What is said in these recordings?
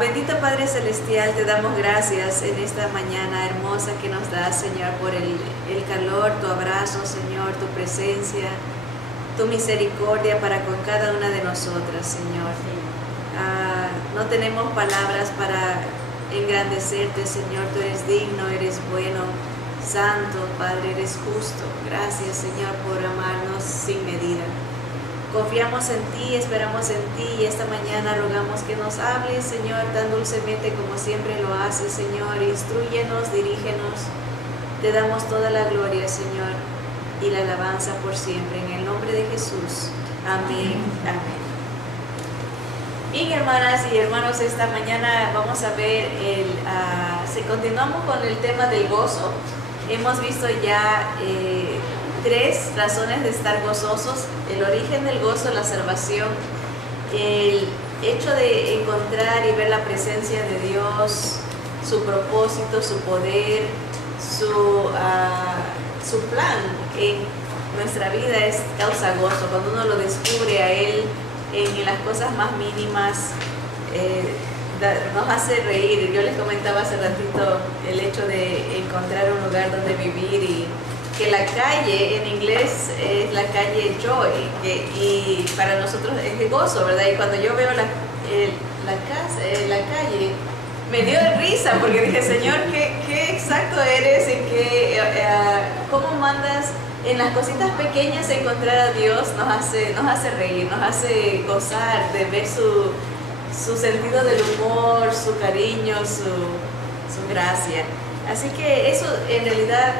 Bendito Padre Celestial, te damos gracias en esta mañana hermosa que nos das, Señor, por el calor, tu abrazo, Señor, tu presencia, tu misericordia para con cada una de nosotras, Señor. No tenemos palabras para engrandecerte, Señor, tú eres digno, eres bueno, santo, Padre, eres justo. Gracias, Señor, por amarnos sin medida. Confiamos en ti, esperamos en ti y esta mañana rogamos que nos hables, Señor, tan dulcemente como siempre lo haces, Señor. Instrúyenos, dirígenos. Te damos toda la gloria, Señor, y la alabanza por siempre. En el nombre de Jesús. Amén. Amén. Bien, hermanas y hermanos, esta mañana vamos a ver, continuamos con el tema del gozo. Hemos visto ya 3 razones de estar gozosos: el origen del gozo, la salvación, el hecho de encontrar y ver la presencia de Dios, su propósito, su poder, su plan en nuestra vida causa gozo. Cuando uno lo descubre a Él en las cosas más mínimas, nos hace reír. Yo les comentaba hace ratito el hecho de encontrar un lugar donde vivir y que la calle en inglés es la calle Joy, y para nosotros es de gozo, ¿verdad? Y cuando yo veo la calle, me dio risa porque dije, Señor, qué exacto eres, cómo mandas en las cositas pequeñas encontrar a Dios. Nos hace reír, nos hace gozar de ver su sentido del humor, su cariño, su gracia. Así que eso en realidad,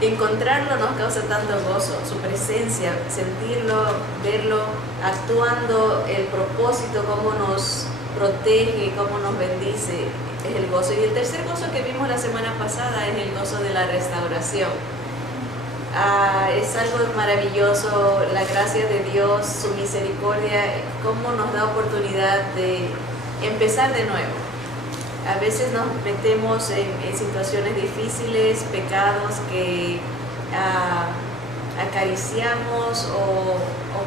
encontrarlo nos causa tanto gozo, su presencia, sentirlo, verlo, actuando, el propósito, cómo nos protege, cómo nos bendice, es el gozo. Y el tercer gozo que vimos la semana pasada es el gozo de la restauración. Es algo maravilloso, la gracia de Dios, su misericordia, cómo nos da oportunidad de empezar de nuevo. A veces nos metemos en situaciones difíciles, pecados que acariciamos o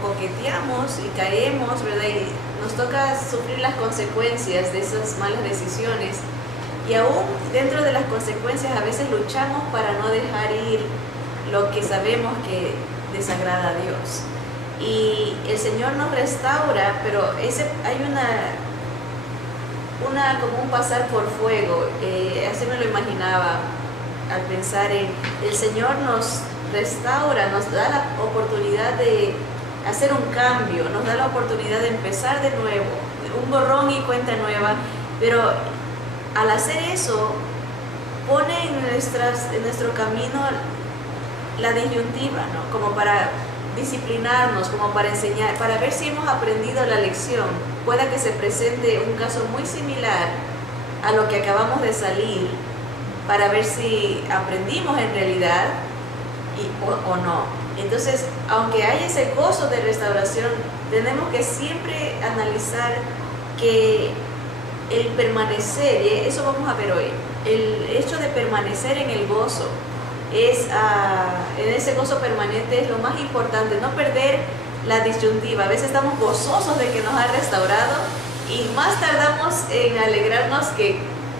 coqueteamos y caemos, ¿verdad? Y nos toca sufrir las consecuencias de esas malas decisiones. Y aún dentro de las consecuencias a veces luchamos para no dejar ir lo que sabemos que desagrada a Dios. Y el Señor nos restaura, pero hay como un pasar por fuego. Así me lo imaginaba al pensar en el Señor nos restaura, nos da la oportunidad de hacer un cambio, nos da la oportunidad de empezar de nuevo, un borrón y cuenta nueva. Pero al hacer eso pone en nuestro camino la disyuntiva, ¿no? Como para disciplinarnos, como para enseñar, para ver si hemos aprendido la lección. Pueda que se presente un caso muy similar a lo que acabamos de salir, para ver si aprendimos en realidad o no. Entonces, aunque hay ese gozo de restauración, tenemos que siempre analizar que el permanecer, y eso vamos a ver hoy, el hecho de permanecer en el gozo, en ese gozo permanente es lo más importante, no perder la disyuntiva. A veces estamos gozosos de que nos ha restaurado y más tardamos en alegrarnos que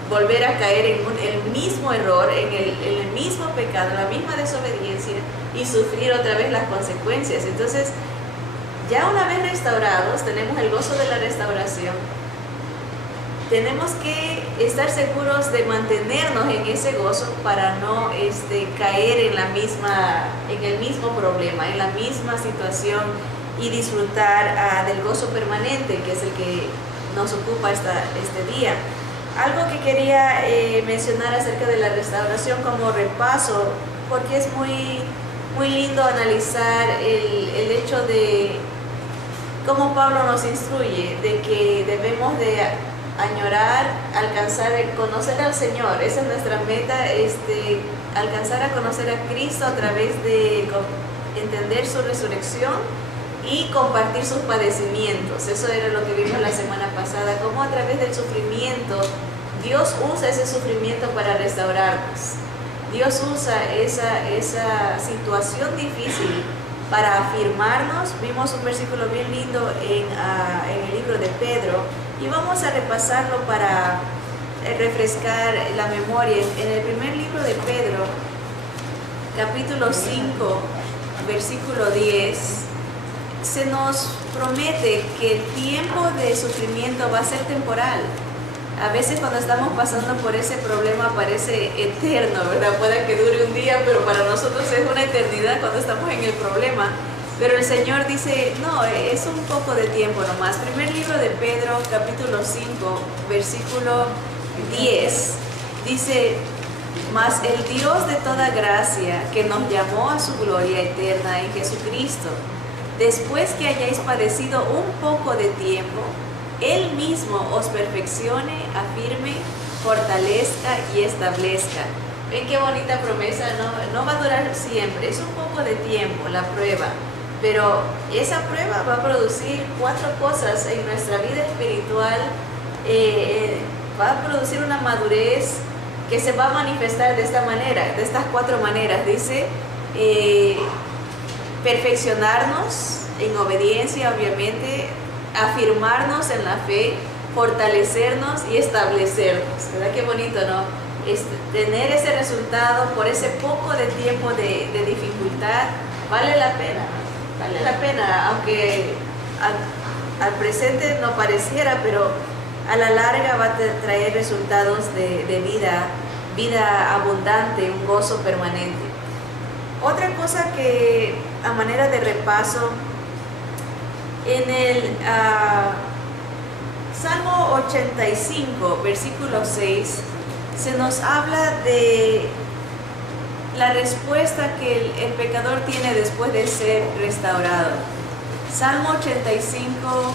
volver a caer en el mismo error, en el mismo pecado, la misma desobediencia y sufrir otra vez las consecuencias. Entonces, ya una vez restaurados, tenemos el gozo de la restauración. Tenemos que estar seguros de mantenernos en ese gozo para no caer en el mismo problema, en la misma situación, y disfrutar del gozo permanente, que es el que nos ocupa este día. Algo que quería mencionar acerca de la restauración como repaso, porque es muy, muy lindo analizar el hecho de cómo Pablo nos instruye, de que debemos de añorar, alcanzar, conocer al Señor. Esa es nuestra meta, alcanzar a conocer a Cristo a través de entender su resurrección y compartir sus padecimientos. Eso era lo que vimos la semana pasada, cómo a través del sufrimiento Dios usa ese sufrimiento para restaurarnos. Dios usa esa situación difícil para afirmarnos. Vimos un versículo bien lindo en el libro de Pedro y vamos a repasarlo para refrescar la memoria. En el primer libro de Pedro, capítulo 5, versículo 10, se nos promete que el tiempo de sufrimiento va a ser temporal. A veces cuando estamos pasando por ese problema parece eterno, ¿verdad? Puede que dure un día, pero para nosotros es una eternidad cuando estamos en el problema. Pero el Señor dice, no, es un poco de tiempo nomás. Primer libro de Pedro, capítulo 5, versículo 10, dice: mas el Dios de toda gracia, que nos llamó a su gloria eterna en Jesucristo, después que hayáis padecido un poco de tiempo, Él mismo os perfeccione, afirme, fortalezca y establezca. ¿Ven qué bonita promesa? No va a durar siempre, es un poco de tiempo la prueba, pero esa prueba va a producir 4 cosas en nuestra vida espiritual. Va a producir una madurez que se va a manifestar de esta manera, de estas 4 maneras. Dice, perfeccionarnos en obediencia, obviamente, afirmarnos en la fe, fortalecernos y establecernos. ¿Verdad qué bonito, no? Tener ese resultado por ese poco de tiempo de dificultad, vale la pena, ¿no? Vale la pena, aunque al presente no pareciera, pero a la larga va a traer resultados de vida abundante, un gozo permanente. Otra cosa que, a manera de repaso, en el Salmo 85, versículo 6, se nos habla de la respuesta que el pecador tiene después de ser restaurado. Salmo 85,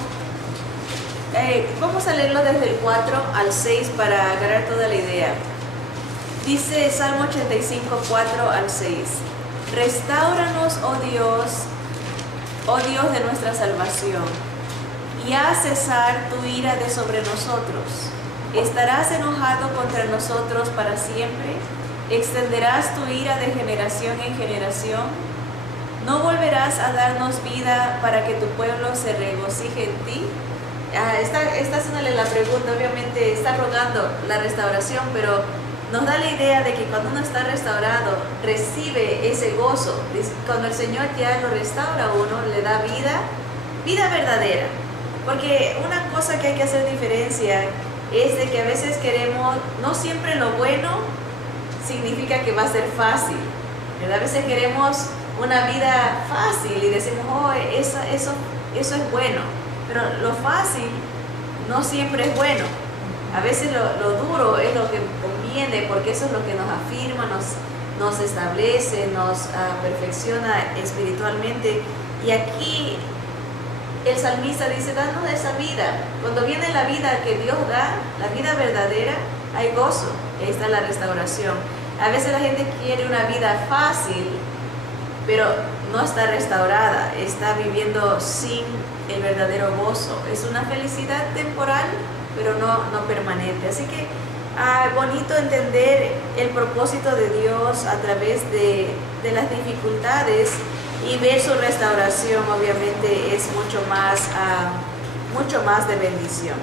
vamos a leerlo desde el 4 al 6 para agarrar toda la idea. Dice Salmo 85, 4 al 6: Restáuranos, oh Dios de nuestra salvación, y haz cesar tu ira de sobre nosotros. ¿Estarás enojado contra nosotros para siempre? ¿Extenderás tu ira de generación en generación? ¿No volverás a darnos vida para que tu pueblo se regocije en ti? Está haciéndole la pregunta, obviamente está rogando la restauración, pero nos da la idea de que cuando uno está restaurado, recibe ese gozo. Cuando el Señor ya lo restaura a uno, le da vida verdadera. Porque una cosa que hay que hacer diferencia es de que a veces queremos, no siempre lo bueno significa que va a ser fácil, ¿verdad? A veces queremos una vida fácil y decimos, oh, eso es bueno, pero lo fácil no siempre es bueno. A veces lo duro es lo que conviene, porque eso es lo que nos afirma, nos establece, nos perfecciona espiritualmente. Y aquí el salmista dice, danos esa vida. Cuando viene la vida que Dios da, la vida verdadera, hay gozo. Ahí está la restauración. A veces la gente quiere una vida fácil, pero no está restaurada, está viviendo sin el verdadero gozo. Es una felicidad temporal, pero no permanente. Así que bonito entender el propósito de Dios a través de las dificultades, y ver su restauración obviamente es mucho más de bendición.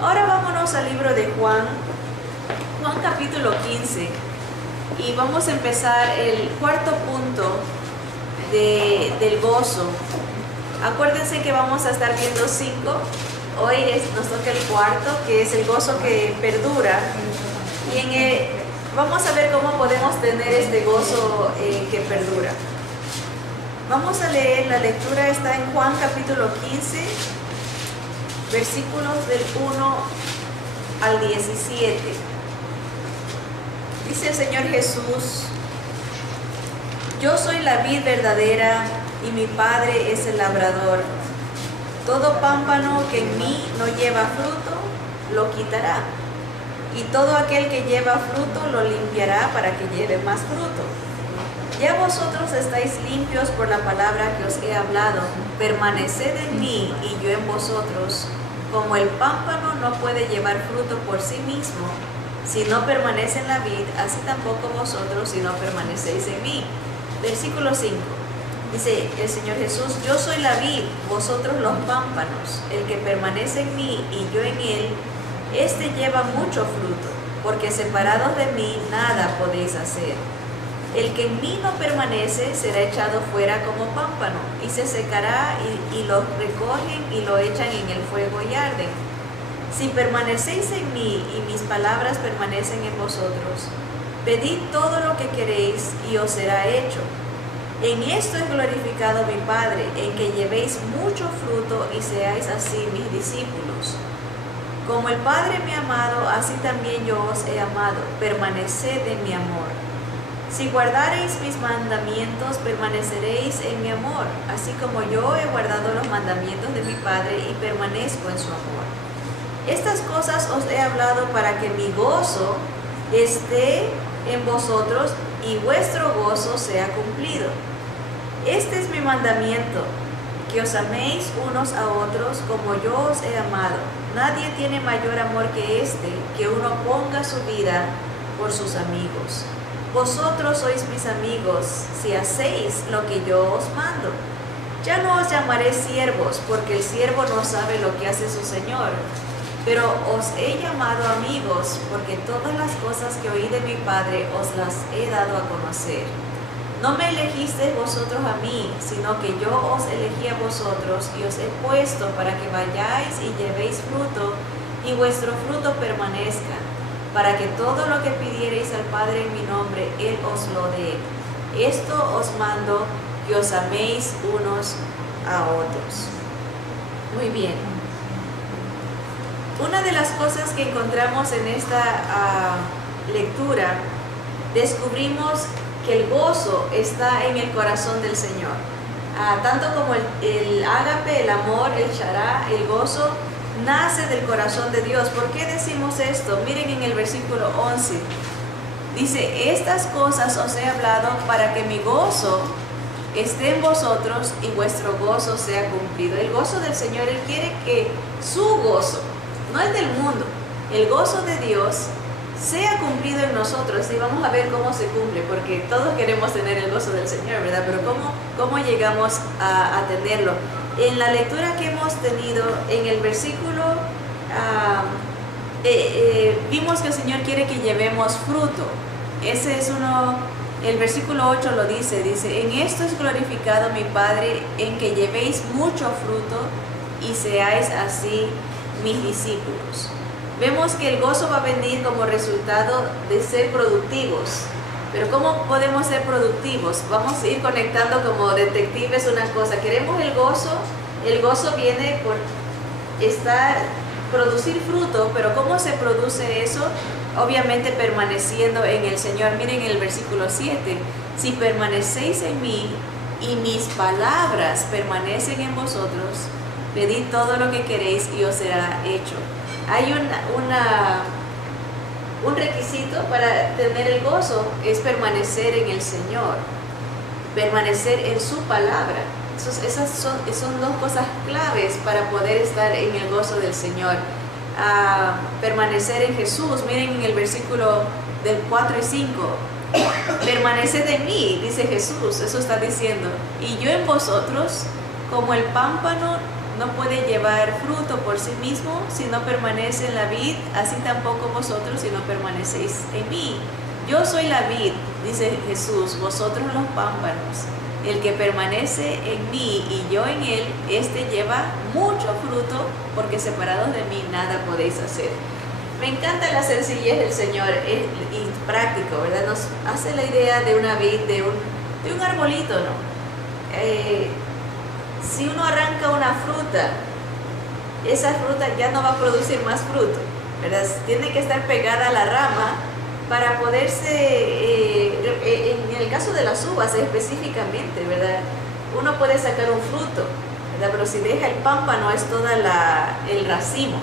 Ahora vámonos al libro de Juan capítulo 15, y vamos a empezar el 4.º punto del gozo. Acuérdense que vamos a estar viendo 5. Hoy nos toca el 4, que es el gozo que perdura. Y vamos a ver cómo podemos tener este gozo que perdura. Vamos a leer, la lectura está en Juan capítulo 15, versículos del 1 al 17. Dice el Señor Jesús: Yo soy la vid verdadera y mi Padre es el labrador. Todo pámpano que en mí no lleva fruto, lo quitará. Y todo aquel que lleva fruto, lo limpiará para que lleve más fruto. Ya vosotros estáis limpios por la palabra que os he hablado. Permaneced en mí y yo en vosotros. Como el pámpano no puede llevar fruto por sí mismo, si no permanece en la vid, así tampoco vosotros si no permanecéis en mí. Versículo 5. Dice el Señor Jesús, yo soy la vid, vosotros los pámpanos. El que permanece en mí y yo en él, este lleva mucho fruto, porque separados de mí nada podéis hacer. El que en mí no permanece será echado fuera como pámpano, y se secará, y lo recogen y lo echan en el fuego y arden. Si permanecéis en mí y mis palabras permanecen en vosotros, pedid todo lo que queréis y os será hecho. En esto es glorificado mi Padre, en que llevéis mucho fruto y seáis así mis discípulos. Como el Padre me ha amado, así también yo os he amado. Permaneced en mi amor. Si guardareis mis mandamientos, permaneceréis en mi amor, así como yo he guardado los mandamientos de mi Padre y permanezco en su amor. Estas cosas os he hablado para que mi gozo esté en vosotros y vuestro gozo sea cumplido. Este es mi mandamiento, que os améis unos a otros como yo os he amado. Nadie tiene mayor amor que este, que uno ponga su vida por sus amigos. Vosotros sois mis amigos, si hacéis lo que yo os mando. Ya no os llamaré siervos, porque el siervo no sabe lo que hace su señor. Pero os he llamado amigos, porque todas las cosas que oí de mi Padre os las he dado a conocer. No me elegisteis vosotros a mí, sino que yo os elegí a vosotros y os he puesto para que vayáis y llevéis fruto, y vuestro fruto permanezca, para que todo lo que pidiereis al Padre en mi nombre, Él os lo dé. Esto os mando, que os améis unos a otros. Muy bien. Una de las cosas que encontramos en esta lectura, descubrimos que el gozo está en el corazón del Señor. Tanto como el ágape, el amor, el chará, el gozo, nace del corazón de Dios. ¿Por qué decimos esto? Miren en el versículo 11. Dice, estas cosas os he hablado para que mi gozo esté en vosotros y vuestro gozo sea cumplido. El gozo del Señor, Él quiere que su gozo, no el del mundo, el gozo de Dios sea cumplido en nosotros. Y vamos a ver cómo se cumple, porque todos queremos tener el gozo del Señor, ¿verdad? Pero ¿cómo llegamos a tenerlo? En la lectura que hemos tenido, en el versículo, vimos que el Señor quiere que llevemos fruto. Ese es el versículo 8 lo dice, en esto es glorificado mi Padre, en que llevéis mucho fruto y seáis así mis discípulos. Vemos que el gozo va a venir como resultado de ser productivos. Pero ¿cómo podemos ser productivos? Vamos a ir conectando como detectives una cosa. Queremos el gozo viene por producir fruto, pero ¿cómo se produce eso? Obviamente permaneciendo en el Señor. Miren el versículo 7, si permanecéis en mí y mis palabras permanecen en vosotros, pedid todo lo que queréis y os será hecho. Hay un requisito para tener el gozo, es permanecer en el Señor, permanecer en su palabra. Esas son dos cosas claves para poder estar en el gozo del Señor. Permanecer en Jesús. Miren en el versículo del 4 y 5, permaneced en mí, dice Jesús, eso está diciendo, y yo en vosotros, como el pámpano no puede llevar fruto por sí mismo si no permanece en la vid, así tampoco vosotros si no permanecéis en mí. Yo soy la vid, dice Jesús, vosotros los pámpanos. El que permanece en mí y yo en él, este lleva mucho fruto, porque separados de mí nada podéis hacer. Me encanta la sencillez del Señor y práctico, ¿verdad? Nos hace la idea de una vid, de un arbolito, ¿no? Si uno arranca una fruta, esa fruta ya no va a producir más fruto, ¿verdad? Tiene que estar pegada a la rama para poderse, en el caso de las uvas específicamente, ¿verdad? Uno puede sacar un fruto, ¿verdad? Pero si deja el pámpano es todo el racimo,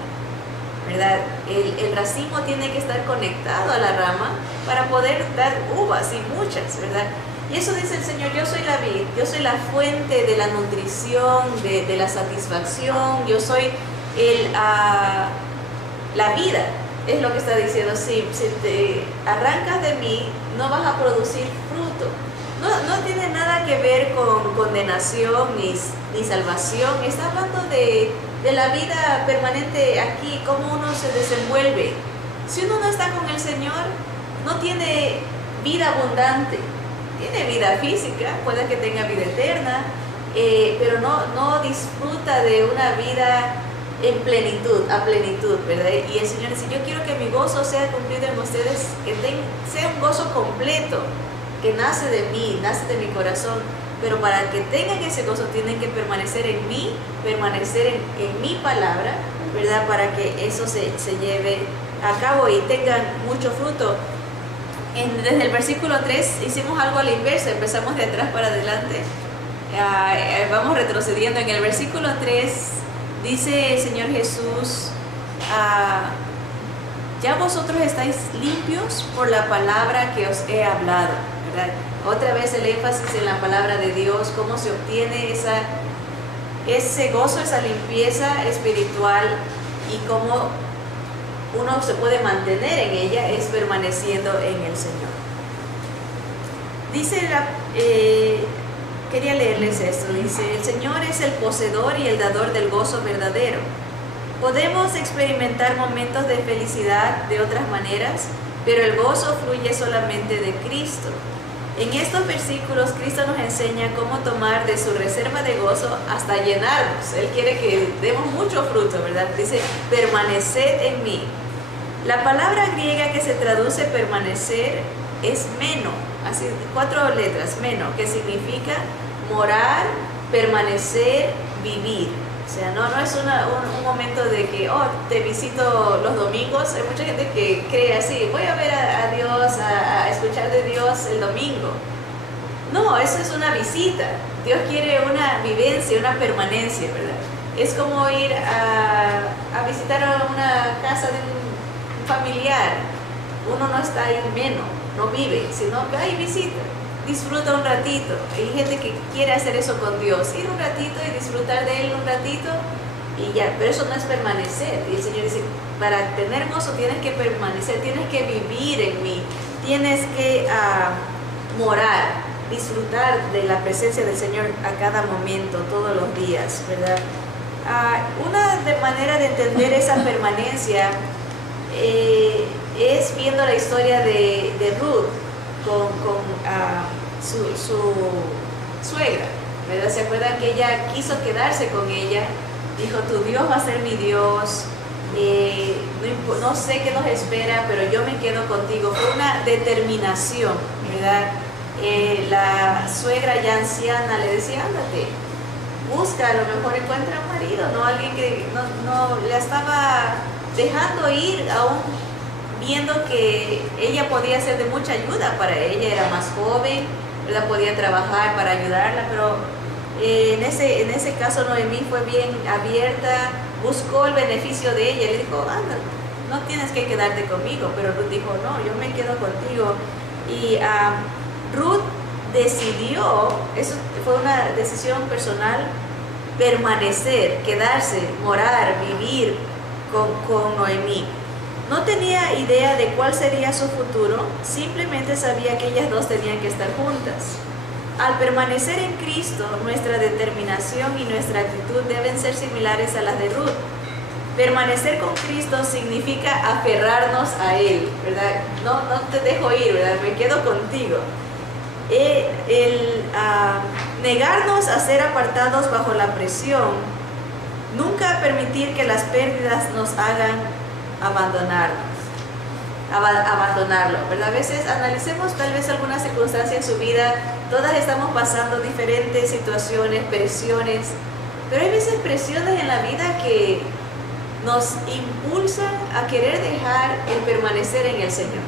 ¿verdad? El racimo tiene que estar conectado a la rama para poder dar uvas y muchas, ¿verdad? Y eso dice el Señor, yo soy la vid, yo soy la fuente de la nutrición, de la satisfacción, yo soy la vida, es lo que está diciendo. Si te arrancas de mí, no vas a producir fruto. no tiene nada que ver con condenación ni salvación. Está hablando de la vida permanente aquí, cómo uno se desenvuelve. Si uno no está con el Señor, no tiene vida abundante. Tiene vida física, puede que tenga vida eterna, pero no disfruta de una vida en plenitud, a plenitud, ¿verdad? Y el Señor dice, yo quiero que mi gozo sea cumplido en ustedes, que sea un gozo completo, que nace de mí, nace de mi corazón, pero para que tengan ese gozo tienen que permanecer en mí, permanecer en mi palabra, ¿verdad? Para que eso se lleve a cabo y tengan mucho fruto. Desde el versículo 3 hicimos algo a la inversa, empezamos de atrás para adelante, vamos retrocediendo. En el versículo 3 dice el Señor Jesús, ya vosotros estáis limpios por la palabra que os he hablado, ¿verdad? Otra vez el énfasis en la palabra de Dios, cómo se obtiene ese gozo, esa limpieza espiritual y cómo uno se puede mantener en ella, es permaneciendo en el Señor. Dice quería leerles esto, dice, el Señor es el poseedor y el dador del gozo verdadero. Podemos experimentar momentos de felicidad de otras maneras, pero el gozo fluye solamente de Cristo. En estos versículos, Cristo nos enseña cómo tomar de su reserva de gozo hasta llenarnos. Él quiere que demos mucho fruto, ¿verdad? Dice, permaneced en mí. La palabra griega que se traduce permanecer es meno, así 4 letras, meno, que significa morar, permanecer, vivir. O sea, no es un momento de que, te visito los domingos. Hay mucha gente que cree así, voy a ver a Dios, a escuchar de Dios el domingo. No, eso es una visita. Dios quiere una vivencia, una permanencia, ¿verdad? Es como ir a visitar a una casa de un familiar. Uno no está ahí menos, no vive, sino que hay visita. Disfruta un ratito. Hay gente que quiere hacer eso con Dios, ir un ratito y disfrutar de Él un ratito y ya, pero eso no es permanecer. Y el Señor dice, para tener gozo tienes que permanecer, tienes que vivir en mí, tienes que morar, disfrutar de la presencia del Señor a cada momento, todos los días, ¿verdad? Una manera de entender esa permanencia es viendo la historia de Ruth con su suegra, ¿verdad? ¿Se acuerdan que ella quiso quedarse con ella? Dijo, tu Dios va a ser mi Dios, no sé qué nos espera, pero yo me quedo contigo. Fue una determinación, ¿verdad? La suegra ya anciana le decía, ándate, busca, a lo mejor encuentra un marido, no alguien que no la estaba dejando ir, aún viendo que ella podía ser de mucha ayuda para ella, era más joven, ¿verdad? Podía trabajar para ayudarla, pero en ese caso Noemí fue bien abierta, buscó el beneficio de ella, le dijo, anda, no tienes que quedarte conmigo, pero Ruth dijo, no, yo me quedo contigo. Y Ruth decidió, eso fue una decisión personal, permanecer, quedarse, morar, vivir con Noemí. No tenía idea de cuál sería su futuro, simplemente sabía que ellas dos tenían que estar juntas. Al permanecer en Cristo, nuestra determinación y nuestra actitud deben ser similares a las de Ruth. Permanecer con Cristo significa aferrarnos a Él, ¿verdad? No te dejo ir, ¿verdad? Me quedo contigo. Negarnos a ser apartados bajo la presión, nunca permitir que las pérdidas nos hagan abandonarlo, ¿verdad? A veces analicemos tal vez alguna circunstancia en su vida, todas estamos pasando diferentes situaciones, presiones, pero hay veces presiones en la vida que nos impulsan a querer dejar el permanecer en el Señor,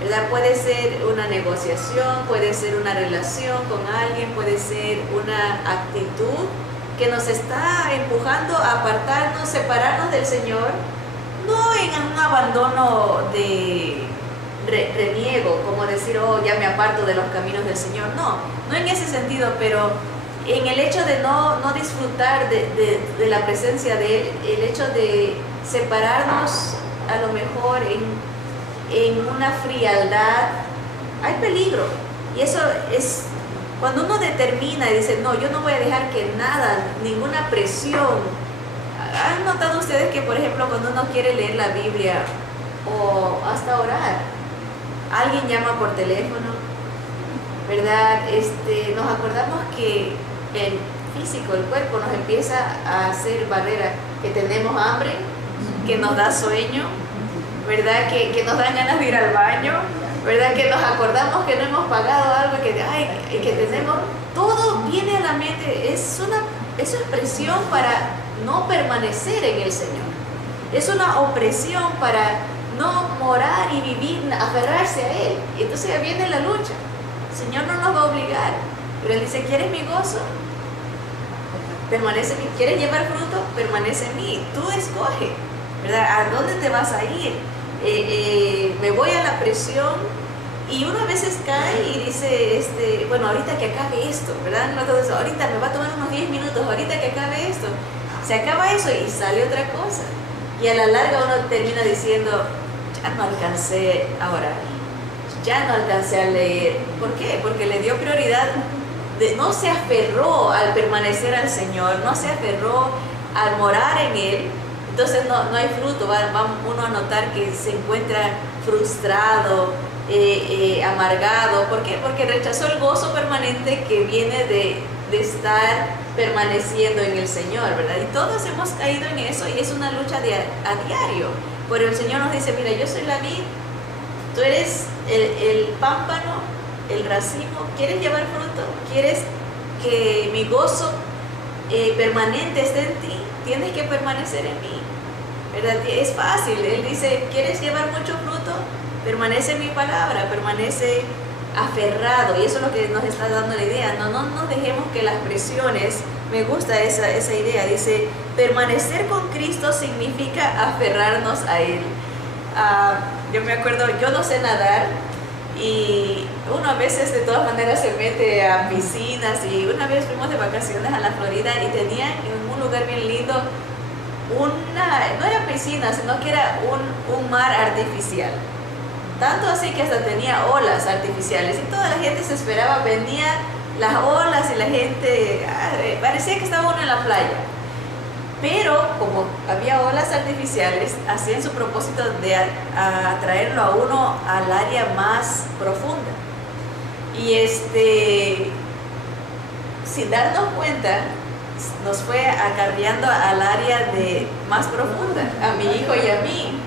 ¿verdad? Puede ser una negociación, puede ser una relación con alguien, puede ser una actitud que nos está empujando a apartarnos, separarnos del Señor, no en un abandono de reniego, como decir, ya me aparto de los caminos del Señor, no en ese sentido, pero en el hecho de no disfrutar de la presencia de Él, el hecho de separarnos a lo mejor en una frialdad, hay peligro, Y eso es cuando uno determina y dice, no, yo no voy a dejar que nada, ninguna presión. ¿Han notado ustedes que, por ejemplo, cuando uno quiere leer la Biblia o hasta orar, alguien llama por teléfono, ¿verdad? Nos acordamos que el físico, el cuerpo nos empieza a hacer barrera, que tenemos hambre, que nos da sueño, ¿verdad? Que nos dan ganas de ir al baño, ¿verdad? Que nos acordamos que no hemos pagado algo, que tenemos, todo viene a la mente, es presión para no permanecer en el Señor, es una opresión para no morar y vivir, aferrarse a Él. Y entonces ya viene la lucha. El Señor no nos va a obligar, pero Él dice, ¿quieres mi gozo? Permanece en mí. ¿Quieres llevar fruto? Permanece en mí. Tú escoge, ¿verdad? ¿A dónde te vas a ir? Me voy a la presión, y uno a veces cae y dice, bueno, ahorita que acabe esto, ¿verdad? No todo eso, ahorita me va a tomar unos 10 minutos, ahorita que acabe esto. Se acaba eso y sale otra cosa. Y a la larga uno termina diciendo, ya no alcancé a orar, ya no alcancé a leer. ¿Por qué? Porque le dio prioridad, no se aferró al permanecer al Señor, no se aferró al morar en Él. Entonces no hay fruto, va uno a notar que se encuentra frustrado, amargado. ¿Por qué? Porque rechazó el gozo permanente que viene de estar permaneciendo en el Señor, ¿verdad? Y todos hemos caído en eso, y es una lucha a diario. Pero el Señor nos dice, mira, yo soy la vid, tú eres el pámpano, el racimo. ¿Quieres llevar fruto? ¿Quieres que mi gozo permanente esté en ti? Tienes que permanecer en mí, ¿verdad? Es fácil. Él dice, ¿quieres llevar mucho fruto? Permanece en mi palabra, permanece aferrado. Y eso es lo que nos está dando la idea. No nos dejemos que las presiones, me gusta esa idea, dice, permanecer con Cristo significa aferrarnos a Él. Yo me acuerdo, yo no sé nadar, y uno a veces de todas maneras se mete a piscinas, y una vez fuimos de vacaciones a la Florida y tenía en un lugar bien lindo no era piscina, sino que era un mar artificial. Tanto así que hasta tenía olas artificiales, y toda la gente se esperaba, venía las olas y la gente, parecía que estaba uno en la playa. Pero como había olas artificiales, hacían su propósito de atraerlo a uno al área más profunda. Y sin darnos cuenta, nos fue acarreando al área más profunda, a mi hijo y a mí.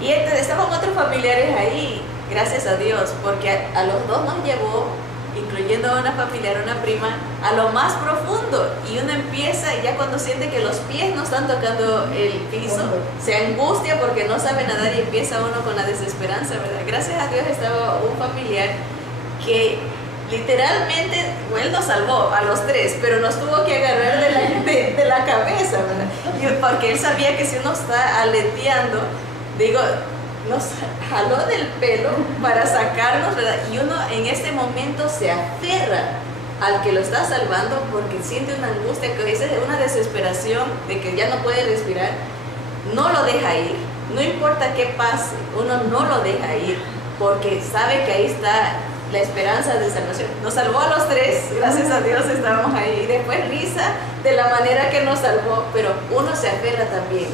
Y estaban otros familiares ahí, gracias a Dios, porque a los dos nos llevó, incluyendo a una familiar, una prima, a lo más profundo. Y uno empieza, y ya cuando siente que los pies no están tocando el piso, se angustia porque no sabe nadar, y empieza uno con la desesperanza, ¿verdad? Gracias a Dios estaba un familiar que literalmente, él nos salvó a los tres, pero nos tuvo que agarrar de la cabeza, ¿verdad? Porque él sabía que si uno está aleteando, nos jaló del pelo para sacarnos, ¿verdad? Y uno en este momento se aferra al que lo está salvando, porque siente una angustia, que es una desesperación de que ya no puede respirar. No lo deja ir, no importa qué pase, uno no lo deja ir, porque sabe que ahí está la esperanza de salvación. Nos salvó a los tres, gracias a Dios estábamos ahí. Y después risa de la manera que nos salvó, pero uno se aferra también.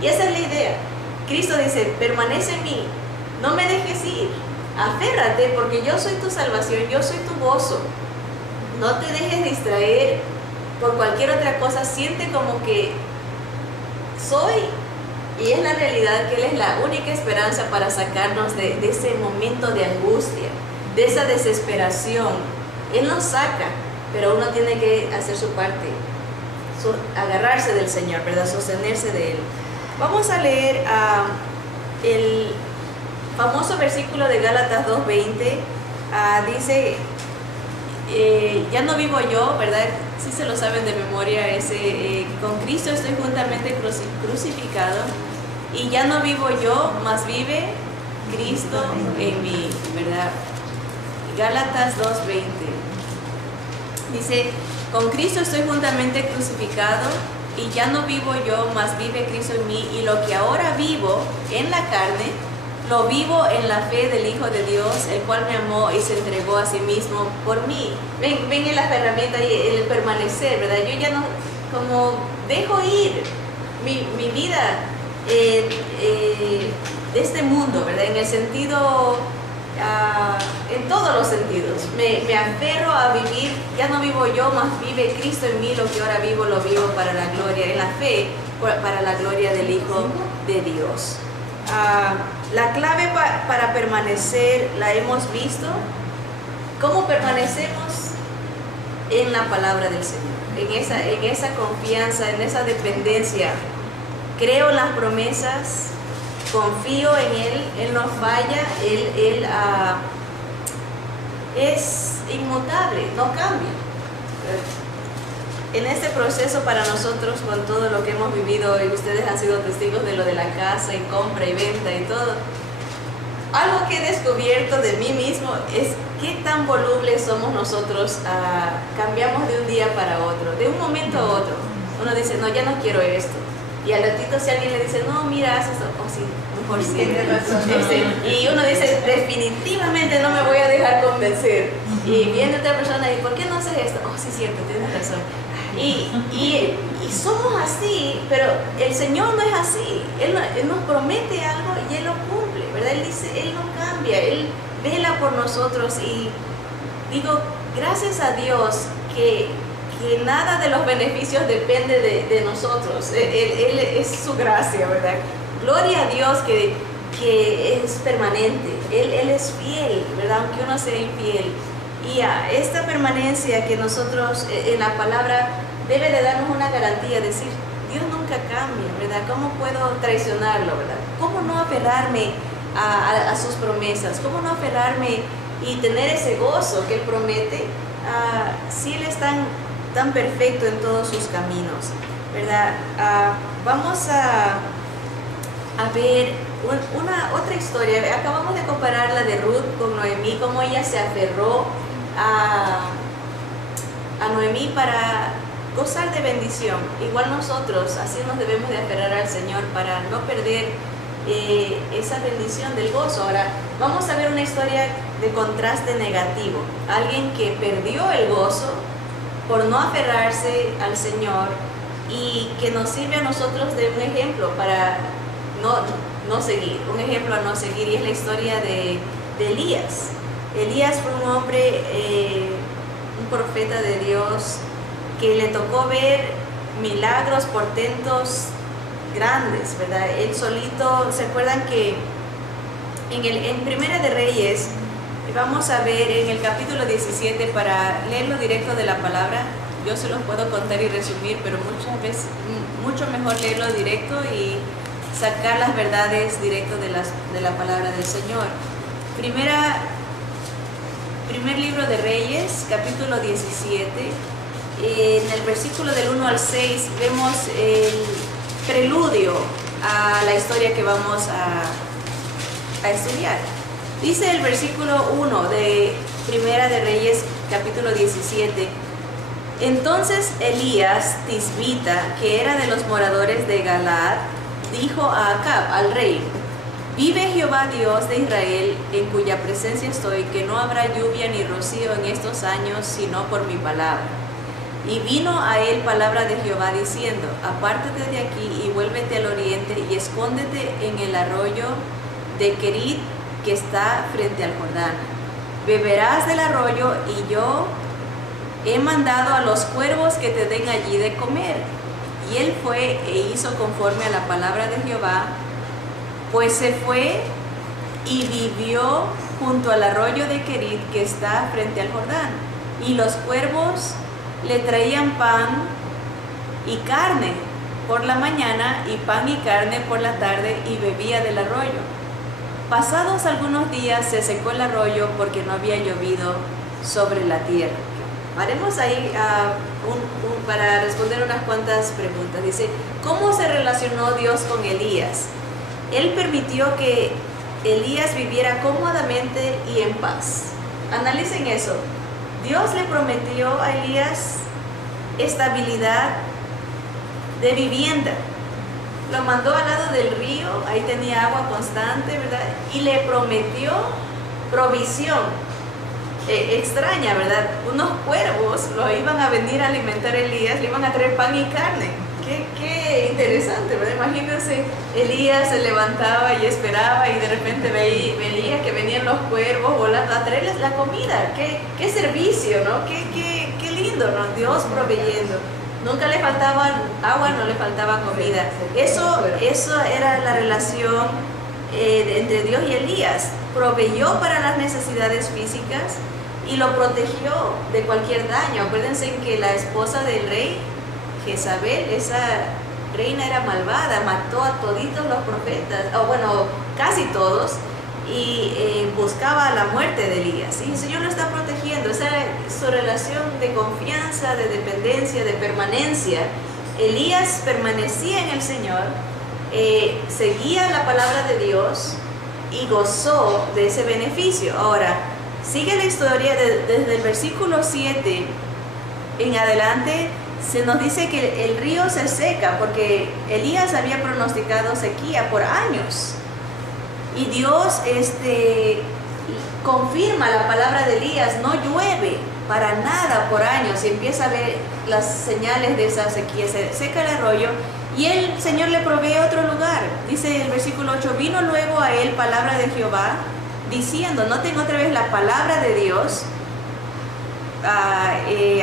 Y esa es la idea. Cristo dice, permanece en mí, no me dejes ir, aférrate, porque yo soy tu salvación, yo soy tu gozo. No te dejes distraer por cualquier otra cosa, siente como que soy, y es la realidad, que Él es la única esperanza para sacarnos de ese momento de angustia, de esa desesperación. Él nos saca, pero uno tiene que hacer su parte, agarrarse del Señor, ¿verdad? Sostenerse de Él. Vamos a leer el famoso versículo de Gálatas 2:20. Dice, ya no vivo yo, ¿verdad? Si se lo saben de memoria, con Cristo estoy juntamente crucificado, y ya no vivo yo, mas vive Cristo en mí, ¿verdad? Gálatas 2:20 dice, con Cristo estoy juntamente crucificado, y ya no vivo yo, mas vive Cristo en mí, y lo que ahora vivo en la carne, lo vivo en la fe del Hijo de Dios, el cual me amó y se entregó a sí mismo por mí. Ven en las herramientas y el permanecer, ¿verdad? Yo ya no, como dejo ir mi vida de este mundo, ¿verdad? En el sentido, en todos los sentidos. Me aferro a vivir, ya no vivo yo, más vive Cristo en mí, lo que ahora vivo, lo vivo para la gloria, en la fe, para la gloria del Hijo de Dios. La clave para permanecer la hemos visto. ¿Cómo permanecemos? En la palabra del Señor, en esa confianza, en esa dependencia. Creo en las promesas, confío en Él no falla, Él es inmutable, no cambia. En este proceso para nosotros, con todo lo que hemos vivido, y ustedes han sido testigos de lo de la casa y compra y venta y todo, algo que he descubierto de mí mismo es qué tan volubles somos nosotros. Cambiamos de un día para otro, de un momento a otro. Uno dice, no, ya no quiero esto, y al ratito si alguien le dice, no, mira, haz esto, oh sí, mejor sí. Y uno dice, definitivamente no me voy a dejar convencer. Y viene otra persona y, ¿por qué no haces esto? Oh, sí, cierto, tienes razón. Y somos así, pero el Señor no es así. Él nos promete algo y Él lo cumple, ¿verdad? Él dice, Él no cambia, Él vela por nosotros. Y digo, gracias a Dios que nada de los beneficios depende de nosotros. Él es su gracia, ¿verdad? Gloria a Dios que es permanente. Él es fiel, ¿verdad? Aunque uno sea infiel. Y esta permanencia que nosotros en la palabra debe de darnos una garantía, decir, Dios nunca cambia, ¿verdad? ¿Cómo puedo traicionarlo, verdad? ¿Cómo no aferrarme a sus promesas? ¿Cómo no aferrarme y tener ese gozo que Él promete si Él es tan perfecto en todos sus caminos, ¿verdad? Vamos a ver otra historia. Acabamos de comparar la de Ruth con Noemí, cómo ella se aferró a Noemí para gozar de bendición. Igual nosotros, así nos debemos de aferrar al Señor para no perder esa bendición del gozo. Ahora, vamos a ver una historia de contraste negativo. Alguien que perdió el gozo por no aferrarse al Señor y que nos sirve a nosotros de un ejemplo para no seguir, un ejemplo a no seguir, y es la historia de Elías. Elías fue un hombre, un profeta de Dios, que le tocó ver milagros, portentos grandes, ¿verdad? Él solito, ¿se acuerdan que en Primera de Reyes, vamos a ver en el capítulo 17, para leerlo directo de la palabra? Yo se los puedo contar y resumir, pero muchas veces, mucho mejor leerlo directo y sacar las verdades directo de la palabra del Señor. Primer libro de Reyes, capítulo 17, en el versículo del 1 al 6 vemos el preludio a la historia que vamos a estudiar. Dice el versículo 1 de Primera de Reyes, capítulo 17: Entonces Elías Tisbita, que era de los moradores de Galaad, dijo a Acab, al rey: Vive Jehová Dios de Israel, en cuya presencia estoy, que no habrá lluvia ni rocío en estos años, sino por mi palabra. Y vino a él palabra de Jehová diciendo: Apártate de aquí y vuélvete al oriente y escóndete en el arroyo de Querit, que está frente al Jordán. Beberás del arroyo, y yo he mandado a los cuervos que te den allí de comer. Y él fue e hizo conforme a la palabra de Jehová, pues se fue y vivió junto al arroyo de Querit, que está frente al Jordán. Y los cuervos le traían pan y carne por la mañana, y pan y carne por la tarde, y bebía del arroyo. Pasados algunos días se secó el arroyo, porque no había llovido sobre la tierra. Haremos ahí para responder unas cuantas preguntas. Dice, ¿cómo se relacionó Dios con Elías? Él permitió que Elías viviera cómodamente y en paz. Analicen eso. Dios le prometió a Elías estabilidad de vivienda. lo mandó al lado del río, ahí tenía agua constante, ¿verdad? Y le prometió provisión extraña, ¿verdad? Unos cuervos lo iban a venir a alimentar a Elías, le iban a traer pan y carne. Qué interesante, ¿verdad? Imagínense, Elías se levantaba y esperaba y de repente veía que venían los cuervos volando a traerles la comida. Qué servicio, ¿no? Qué lindo, ¿no? Dios proveyendo. Nunca le faltaba agua, no le faltaba comida. Eso era la relación entre Dios y Elías. Proveyó para las necesidades físicas y lo protegió de cualquier daño. Acuérdense que la esposa del rey, Jezabel, esa reina era malvada, mató a toditos los profetas, o bueno, casi todos, y buscaba la muerte de Elías. Y el Señor lo está protegiendo. Esa era su relación de confianza, de dependencia, de permanencia. Elías permanecía en el Señor, seguía la palabra de Dios y gozó de ese beneficio. Ahora, sigue la historia desde el versículo 7 en adelante. Se nos dice que el río se seca porque Elías había pronosticado sequía por años. Y Dios confirma la palabra de Elías, no llueve para nada por años, y empieza a ver las señales de esa sequía, se seca el arroyo, y el Señor le provee otro lugar. Dice el versículo 8, vino luego a él palabra de Jehová, diciendo, noten otra vez la palabra de Dios,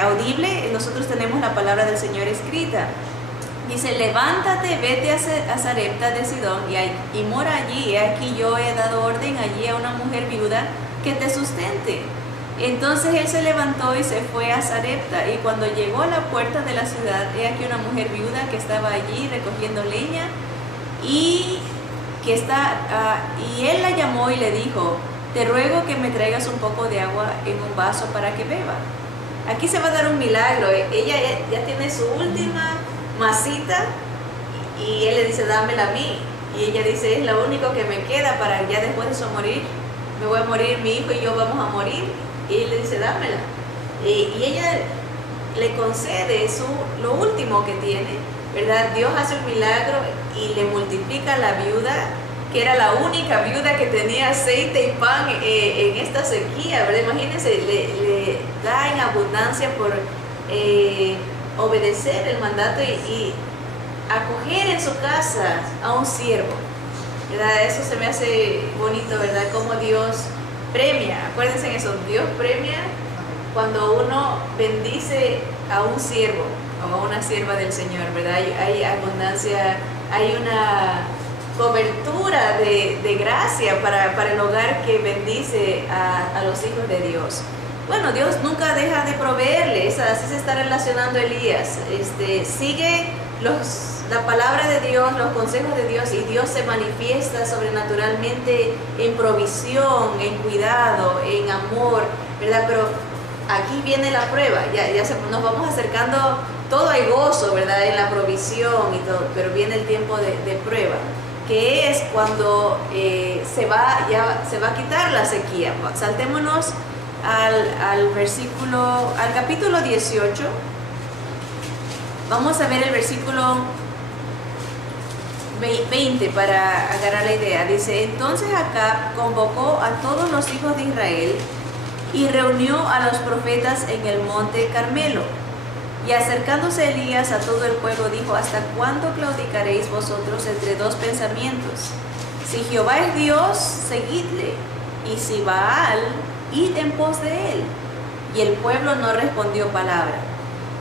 audible. Nosotros tenemos la palabra del Señor escrita. Dice, levántate, vete a Sarepta de Sidón y mora allí. He aquí yo he dado orden allí a una mujer viuda que te sustente. Entonces él se levantó y se fue a Sarepta, y cuando llegó a la puerta de la ciudad, he aquí una mujer viuda que estaba allí recogiendo leña, y él la llamó y le dijo, te ruego que me traigas un poco de agua en un vaso para que beba. Aquí se va a dar un milagro. Ella ya tiene su última masita y él le dice, dámela a mí. Y ella dice, es lo único que me queda para ya después de eso morir. Me voy a morir, mi hijo y yo vamos a morir. Y él le dice, dámela. Y ella le concede lo último que tiene, ¿verdad? Dios hace un milagro y le multiplica a la viuda, que era la única viuda que tenía aceite y pan en esta sequía, ¿verdad? Imagínense, le da en abundancia por obedecer el mandato y acoger en su casa a un siervo, ¿verdad? Eso se me hace bonito, ¿verdad? Como Dios premia, acuérdense en eso, Dios premia cuando uno bendice a un siervo o a una sierva del Señor, ¿verdad? Hay abundancia, hay una cobertura de gracia para el hogar que bendice a los hijos de Dios. Bueno, Dios nunca deja de proveerles, así se está relacionando Elías. Sigue la palabra de Dios, los consejos de Dios, y Dios se manifiesta sobrenaturalmente en provisión, en cuidado, en amor, ¿verdad? Pero aquí viene la prueba, nos vamos acercando, todo hay gozo, ¿verdad? En la provisión y todo, pero viene el tiempo de prueba, que es cuando se va a quitar la sequía. Saltémonos al capítulo 18. Vamos a ver el versículo 20 para agarrar la idea. Dice, entonces Acab convocó a todos los hijos de Israel y reunió a los profetas en el monte Carmelo. Y acercándose Elías a todo el pueblo, dijo, ¿hasta cuándo claudicaréis vosotros entre dos pensamientos? Si Jehová es Dios, seguidle, y si Baal, id en pos de él. Y el pueblo no respondió palabra.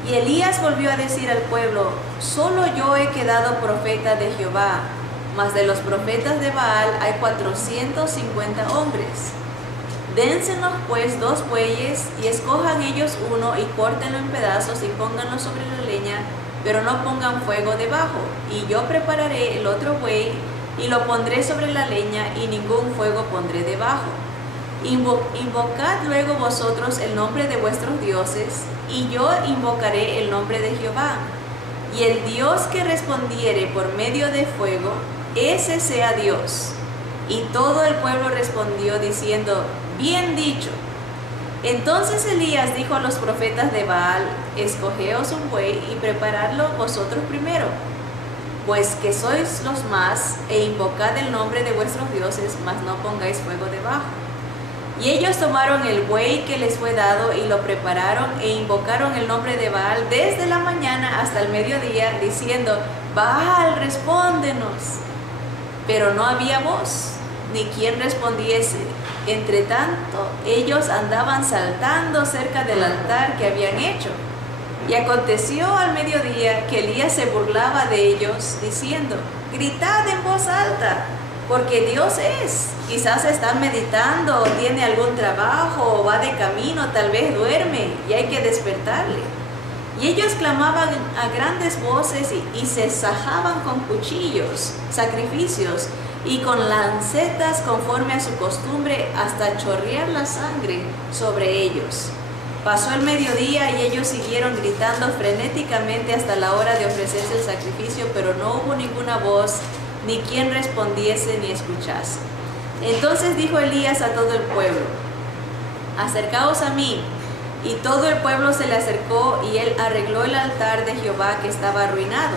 Y Elías volvió a decir al pueblo, solo yo he quedado profeta de Jehová, mas de los profetas de Baal hay 450 hombres. Dénsenos pues 2 bueyes, y escojan ellos uno, y córtenlo en pedazos, y pónganlo sobre la leña, pero no pongan fuego debajo. Y yo prepararé el otro buey, y lo pondré sobre la leña, y ningún fuego pondré debajo. Invocad luego vosotros el nombre de vuestros dioses, y yo invocaré el nombre de Jehová. Y el Dios que respondiere por medio de fuego, ese sea Dios. Y todo el pueblo respondió diciendo, bien dicho. Entonces Elías dijo a los profetas de Baal, escogeos un buey y preparadlo vosotros primero. pues que sois los más, e invocad el nombre de vuestros dioses, mas no pongáis fuego debajo. Y ellos tomaron el buey que les fue dado y lo prepararon e invocaron el nombre de Baal desde la mañana hasta el mediodía, diciendo: Baal, respóndenos. Pero no había voz, ni quien respondiese. Entre tanto, ellos andaban saltando cerca del altar que habían hecho. Y aconteció al mediodía que Elías se burlaba de ellos, diciendo: Gritad en voz alta, porque Dios es. Quizás está meditando, o tiene algún trabajo, o va de camino, tal vez duerme, y hay que despertarle. Y ellos clamaban a grandes voces y se sajaban con cuchillos, sacrificios, y con lancetas conforme a su costumbre, hasta chorrear la sangre sobre ellos. Pasó el mediodía y ellos siguieron gritando frenéticamente hasta la hora de ofrecerse el sacrificio, pero no hubo ninguna voz, ni quien respondiese ni escuchase. Entonces dijo Elías a todo el pueblo: Acercaos a mí. Y todo el pueblo se le acercó, y él arregló el altar de Jehová que estaba arruinado.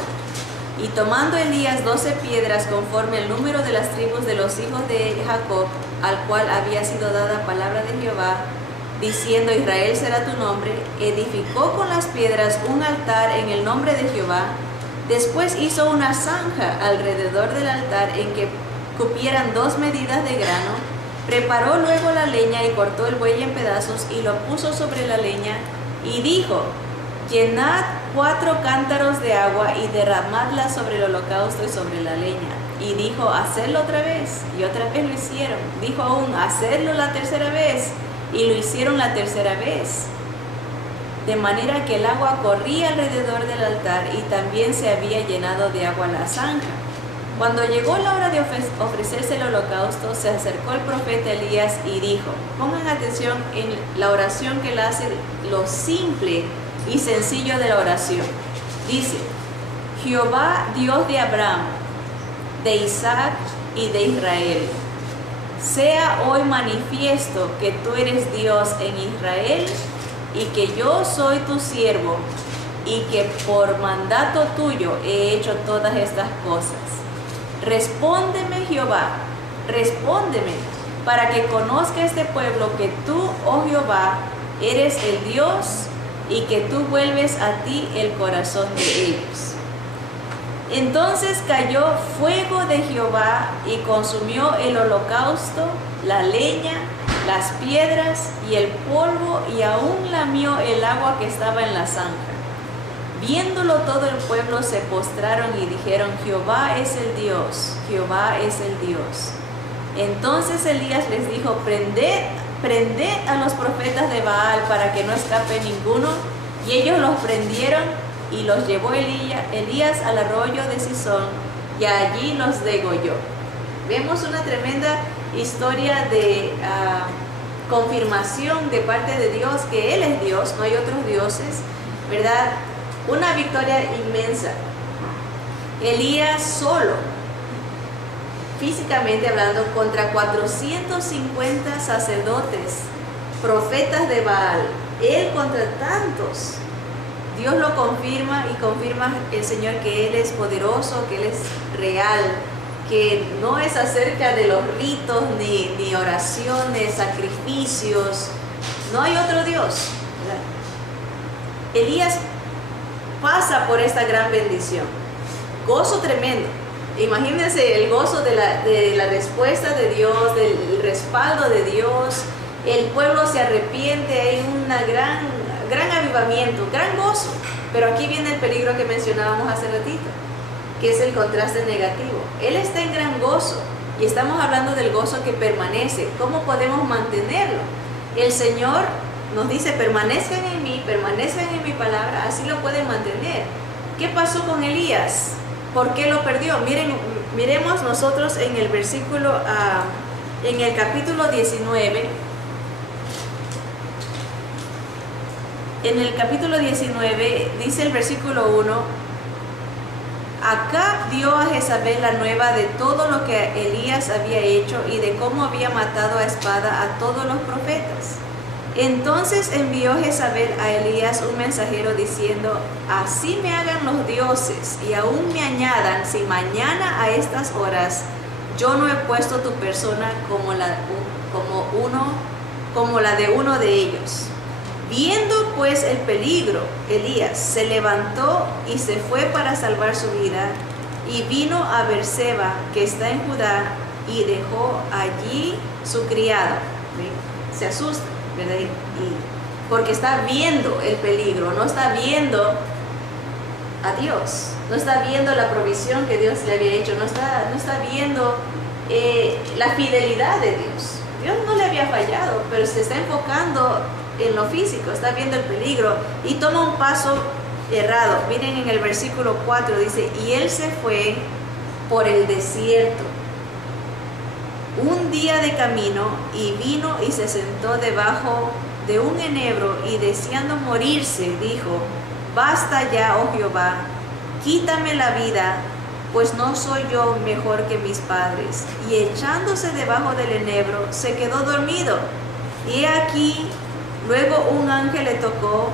Y tomando Elías 12 piedras conforme el número de las tribus de los hijos de Jacob, al cual había sido dada palabra de Jehová, diciendo: Israel será tu nombre, edificó con las piedras un altar en el nombre de Jehová. Después hizo una zanja alrededor del altar en que cupieran 2 medidas de grano. Preparó luego la leña y cortó el buey en pedazos y lo puso sobre la leña, y dijo: Llenad 4 cántaros de agua y derramadla sobre el holocausto y sobre la leña. Y dijo: Hacedlo otra vez. Y otra vez lo hicieron. Dijo aún: Hacedlo la tercera vez. Y lo hicieron la tercera vez. De manera que el agua corría alrededor del altar, y también se había llenado de agua la zanja. Cuando llegó la hora de ofrecerse el holocausto, se acercó el profeta Elías y dijo: Pongan atención en la oración que él hace, lo simple y sencillo de la oración. Dice: Jehová, Dios de Abraham, de Isaac y de Israel, sea hoy manifiesto que tú eres Dios en Israel, y que yo soy tu siervo, y que por mandato tuyo he hecho todas estas cosas. Respóndeme, Jehová, respóndeme, para que conozca este pueblo que tú, oh Jehová, eres el Dios, y que tú vuelves a ti el corazón de ellos. Entonces cayó fuego de Jehová y consumió el holocausto, la leña, las piedras y el polvo, y aún lamió el agua que estaba en la zanja. Viéndolo todo el pueblo se postraron y dijeron: Jehová es el Dios, Jehová es el Dios. Entonces Elías les dijo: prended a los profetas de Baal para que no escape ninguno. Y ellos los prendieron y los llevó Elías al arroyo de Cisón, y allí los degolló. Vemos una tremenda historia de confirmación de parte de Dios, que Él es Dios, no hay otros dioses, ¿verdad? Una victoria inmensa. Elías solo, físicamente hablando, contra 450 sacerdotes, profetas de Baal, él contra tantos. Dios lo confirma, y confirma el Señor que Él es poderoso, que Él es real, que no es acerca de los ritos, ni oraciones, sacrificios. No hay otro Dios, ¿verdad? Elías pasa por esta gran bendición, gozo tremendo. Imagínense el gozo de la respuesta de Dios, del respaldo de Dios. El pueblo se arrepiente, hay un gran avivamiento, gran gozo. Pero aquí viene el peligro que mencionábamos hace ratito, que es el contraste negativo. Él está en gran gozo, y estamos hablando del gozo que permanece. ¿Cómo podemos mantenerlo? El Señor nos dice: permanezcan en mí, permanezcan en mi palabra, así lo pueden mantener. ¿Qué pasó con Elías? ¿Por qué lo perdió? Miremos nosotros en el versículo, en el capítulo 19. En el capítulo 19 dice el versículo 1: Acab dio a Jezabel la nueva de todo lo que Elías había hecho y de cómo había matado a espada a todos los profetas. Entonces envió Jezabel a Elías un mensajero diciendo: así me hagan los dioses y aún me añadan, si mañana a estas horas yo no he puesto tu persona como la de uno de ellos. Viendo pues el peligro, Elías se levantó y se fue para salvar su vida, y vino a Beerseba, que está en Judá, y dejó allí su criado. ¿Sí? Se asusta, ¿verdad? Porque está viendo el peligro, no está viendo a Dios, no está viendo la provisión que Dios le había hecho, no está viendo la fidelidad de Dios. Dios no le había fallado, pero se está enfocando en lo físico, está viendo el peligro y toma un paso errado. Miren en el versículo 4, dice: y él se fue por el desierto un día de camino, y vino y se sentó debajo de un enebro, y deseando morirse, dijo: basta ya, oh Jehová, quítame la vida, pues no soy yo mejor que mis padres. Y echándose debajo del enebro, se quedó dormido. Y he aquí, luego un ángel le tocó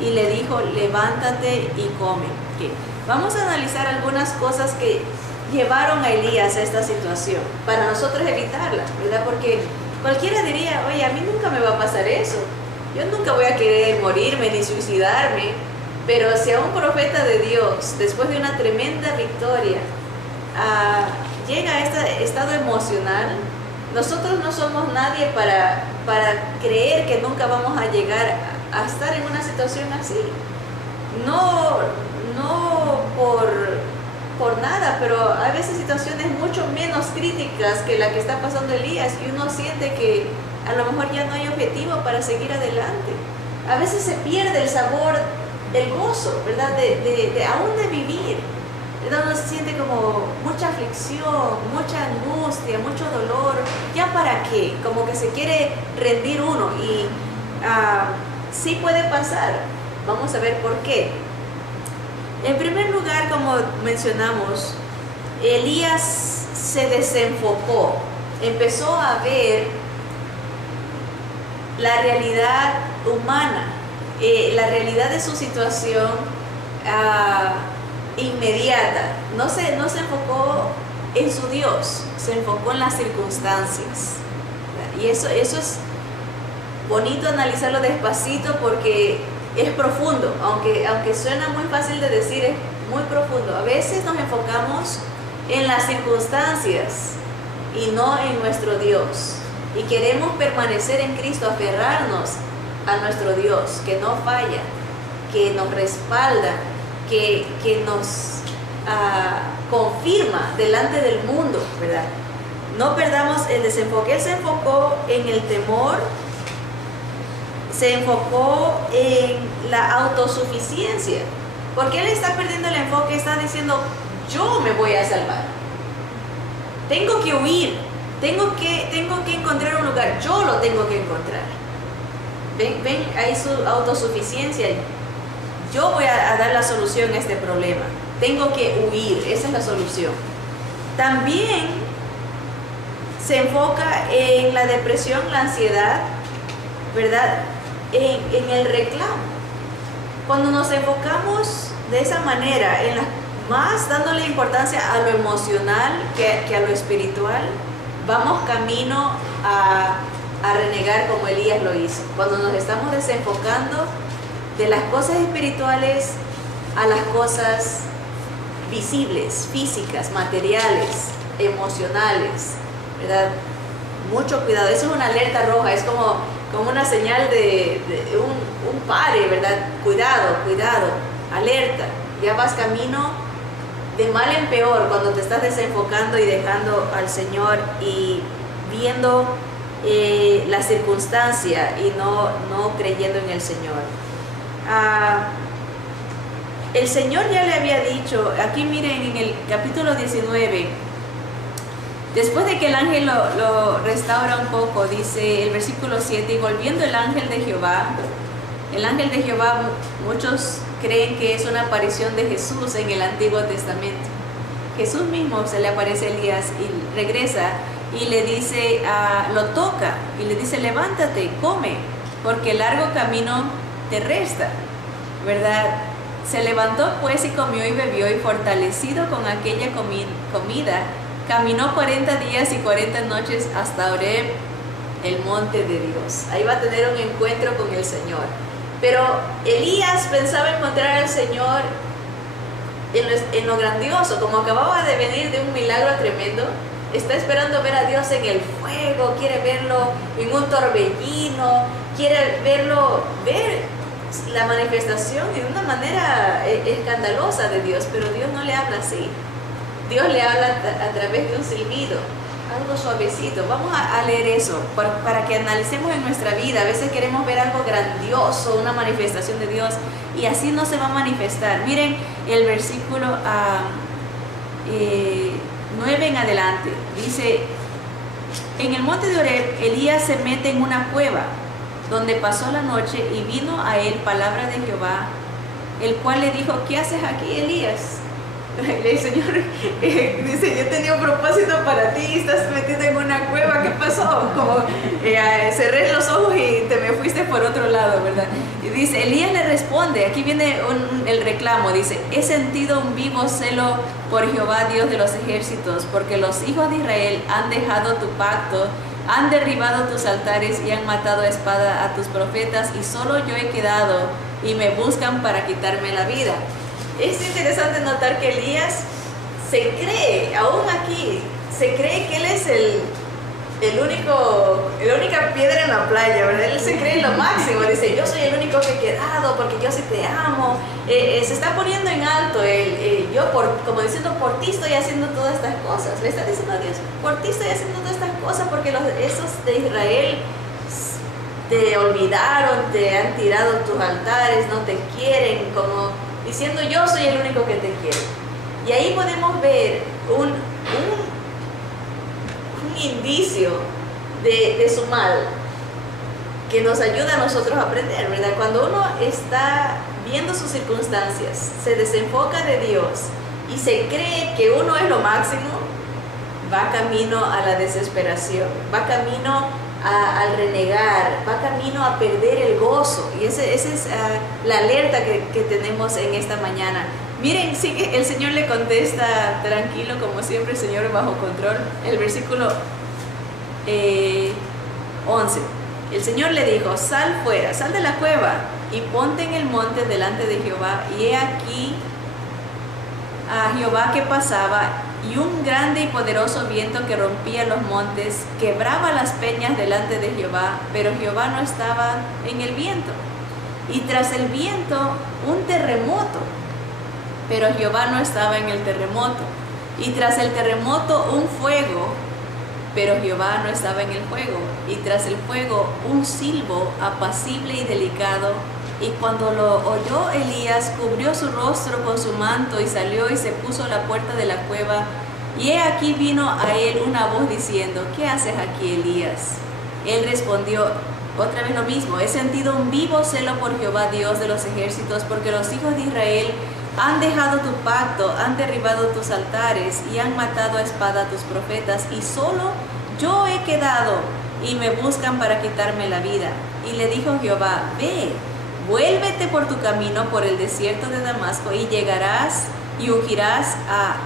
y le dijo: levántate y come. ¿Qué? Vamos a analizar algunas cosas que llevaron a Elías a esta situación, para nosotros evitarla, ¿verdad? Porque cualquiera diría: oye, a mí nunca me va a pasar eso, yo nunca voy a querer morirme ni suicidarme. Pero si a un profeta de Dios, después de una tremenda victoria, llega a este estado emocional, nosotros no somos nadie para creer que nunca vamos a llegar a estar en una situación así. No por nada, pero hay veces situaciones mucho menos críticas que la que está pasando Elías, y uno siente que a lo mejor ya no hay objetivo para seguir adelante. A veces se pierde el sabor del gozo, ¿verdad? De aún de vivir, ¿verdad? Uno se siente como mucha aflicción, mucha angustia, mucho dolor. ¿Ya para qué? Como que se quiere rendir uno, y sí puede pasar. Vamos a ver por qué. En primer lugar, como mencionamos, Elías se desenfocó, empezó a ver la realidad humana, la realidad de su situación inmediata. No se enfocó en su Dios, se enfocó en las circunstancias. Y eso es bonito analizarlo despacito, porque es profundo, aunque suena muy fácil de decir, es muy profundo. A veces nos enfocamos en las circunstancias y no en nuestro Dios, y queremos permanecer en Cristo, aferrarnos a nuestro Dios, que no falla, que nos respalda, que nos confirma delante del mundo, ¿verdad? No perdamos el desenfoque. Él se enfocó en el temor, se enfocó en la autosuficiencia, porque él está perdiendo el enfoque, está diciendo: yo me voy a salvar, tengo que huir, tengo que encontrar un lugar, yo lo tengo que encontrar. Ven ahí su autosuficiencia. Yo voy a dar la solución a este problema, tengo que huir, esa es la solución. También se enfoca en la depresión, la ansiedad, ¿verdad? En el reclamo. Cuando nos enfocamos de esa manera, más dándole importancia a lo emocional que a lo espiritual, vamos camino a renegar, como Elías lo hizo. Cuando nos estamos desenfocando de las cosas espirituales a las cosas visibles, físicas, materiales, emocionales, ¿verdad? Mucho cuidado. Eso es una alerta roja, es como una señal de un pare, ¿verdad? Cuidado, alerta. Ya vas camino de mal en peor cuando te estás desenfocando y dejando al Señor y viendo la circunstancia y no creyendo en el Señor. El Señor ya le había dicho, aquí miren en el capítulo 19, después de que el ángel lo restaura un poco, dice el versículo 7, y volviendo el ángel de Jehová, muchos creen que es una aparición de Jesús en el Antiguo Testamento. Jesús mismo se le aparece a Elías y regresa y le dice, lo toca y le dice: levántate, come. porque largo camino te resta, ¿verdad? Se levantó pues y comió y bebió, y fortalecido con aquella comida, caminó 40 días y 40 noches hasta Horeb, el monte de Dios. Ahí va a tener un encuentro con el Señor. Pero Elías pensaba encontrar al Señor en lo grandioso, como acababa de venir de un milagro tremendo. Está esperando ver a Dios en el fuego, quiere verlo en un torbellino, quiere ver la manifestación de una manera escandalosa de Dios, pero Dios no le habla así. Dios le habla a través de un silbido, algo suavecito. Vamos a leer eso para que analicemos en nuestra vida. A veces queremos ver algo grandioso, una manifestación de Dios, y así no se va a manifestar. Miren el versículo 9 en adelante. Dice: en el monte de Horeb, Elías se mete en una cueva, donde pasó la noche, y vino a él palabra de Jehová, el cual le dijo: ¿qué haces aquí, Elías? El Señor dice: yo tenía un propósito para ti, estás metido en una cueva, ¿qué pasó? Como cerré los ojos y te me fuiste por otro lado, ¿verdad? Y dice, Elías le responde, aquí viene el reclamo, dice: he sentido un vivo celo por Jehová, Dios de los ejércitos, porque los hijos de Israel han dejado tu pacto, han derribado tus altares y han matado a espada a tus profetas, y solo yo he quedado, y me buscan para quitarme la vida. Es interesante notar que Elías se cree, aún aquí, se cree que él es la única piedra en la playa, ¿verdad? Él se cree lo máximo, dice: yo soy el único que he quedado porque yo sí te amo. Se está poniendo en alto, como diciendo: por ti estoy haciendo todas estas cosas. Le está diciendo a Dios: por ti estoy haciendo todas estas cosas, porque esos de Israel te olvidaron, te han tirado tus altares, no te quieren, como diciendo: yo soy el único que te quiere. Y ahí podemos ver un indicio de su mal, que nos ayuda a nosotros a aprender, ¿verdad? Cuando uno está viendo sus circunstancias, se desenfoca de Dios y se cree que uno es lo máximo, va camino a la desesperación, va camino al renegar, va camino a perder el gozo. Y esa es la alerta que tenemos en esta mañana. Miren, sigue, el Señor le contesta tranquilo, como siempre, el Señor bajo control. El versículo 11. El Señor le dijo: sal fuera, sal de la cueva y ponte en el monte delante de Jehová. Y he aquí a Jehová que pasaba, y un grande y poderoso viento que rompía los montes, quebraba las peñas delante de Jehová, pero Jehová no estaba en el viento. Y tras el viento un terremoto, pero Jehová no estaba en el terremoto. Y tras el terremoto un fuego, pero Jehová no estaba en el fuego. Y tras el fuego un silbo apacible y delicado. Y cuando lo oyó Elías, cubrió su rostro con su manto y salió y se puso a la puerta de la cueva. Y he aquí vino a él una voz diciendo: ¿qué haces aquí, Elías? Él respondió otra vez lo mismo: he sentido un vivo celo por Jehová, Dios de los ejércitos, porque los hijos de Israel han dejado tu pacto, han derribado tus altares y han matado a espada a tus profetas, y solo yo he quedado, y me buscan para quitarme la vida. Y le dijo Jehová: ve, vuélvete por tu camino por el desierto de Damasco, y llegarás y ungirás a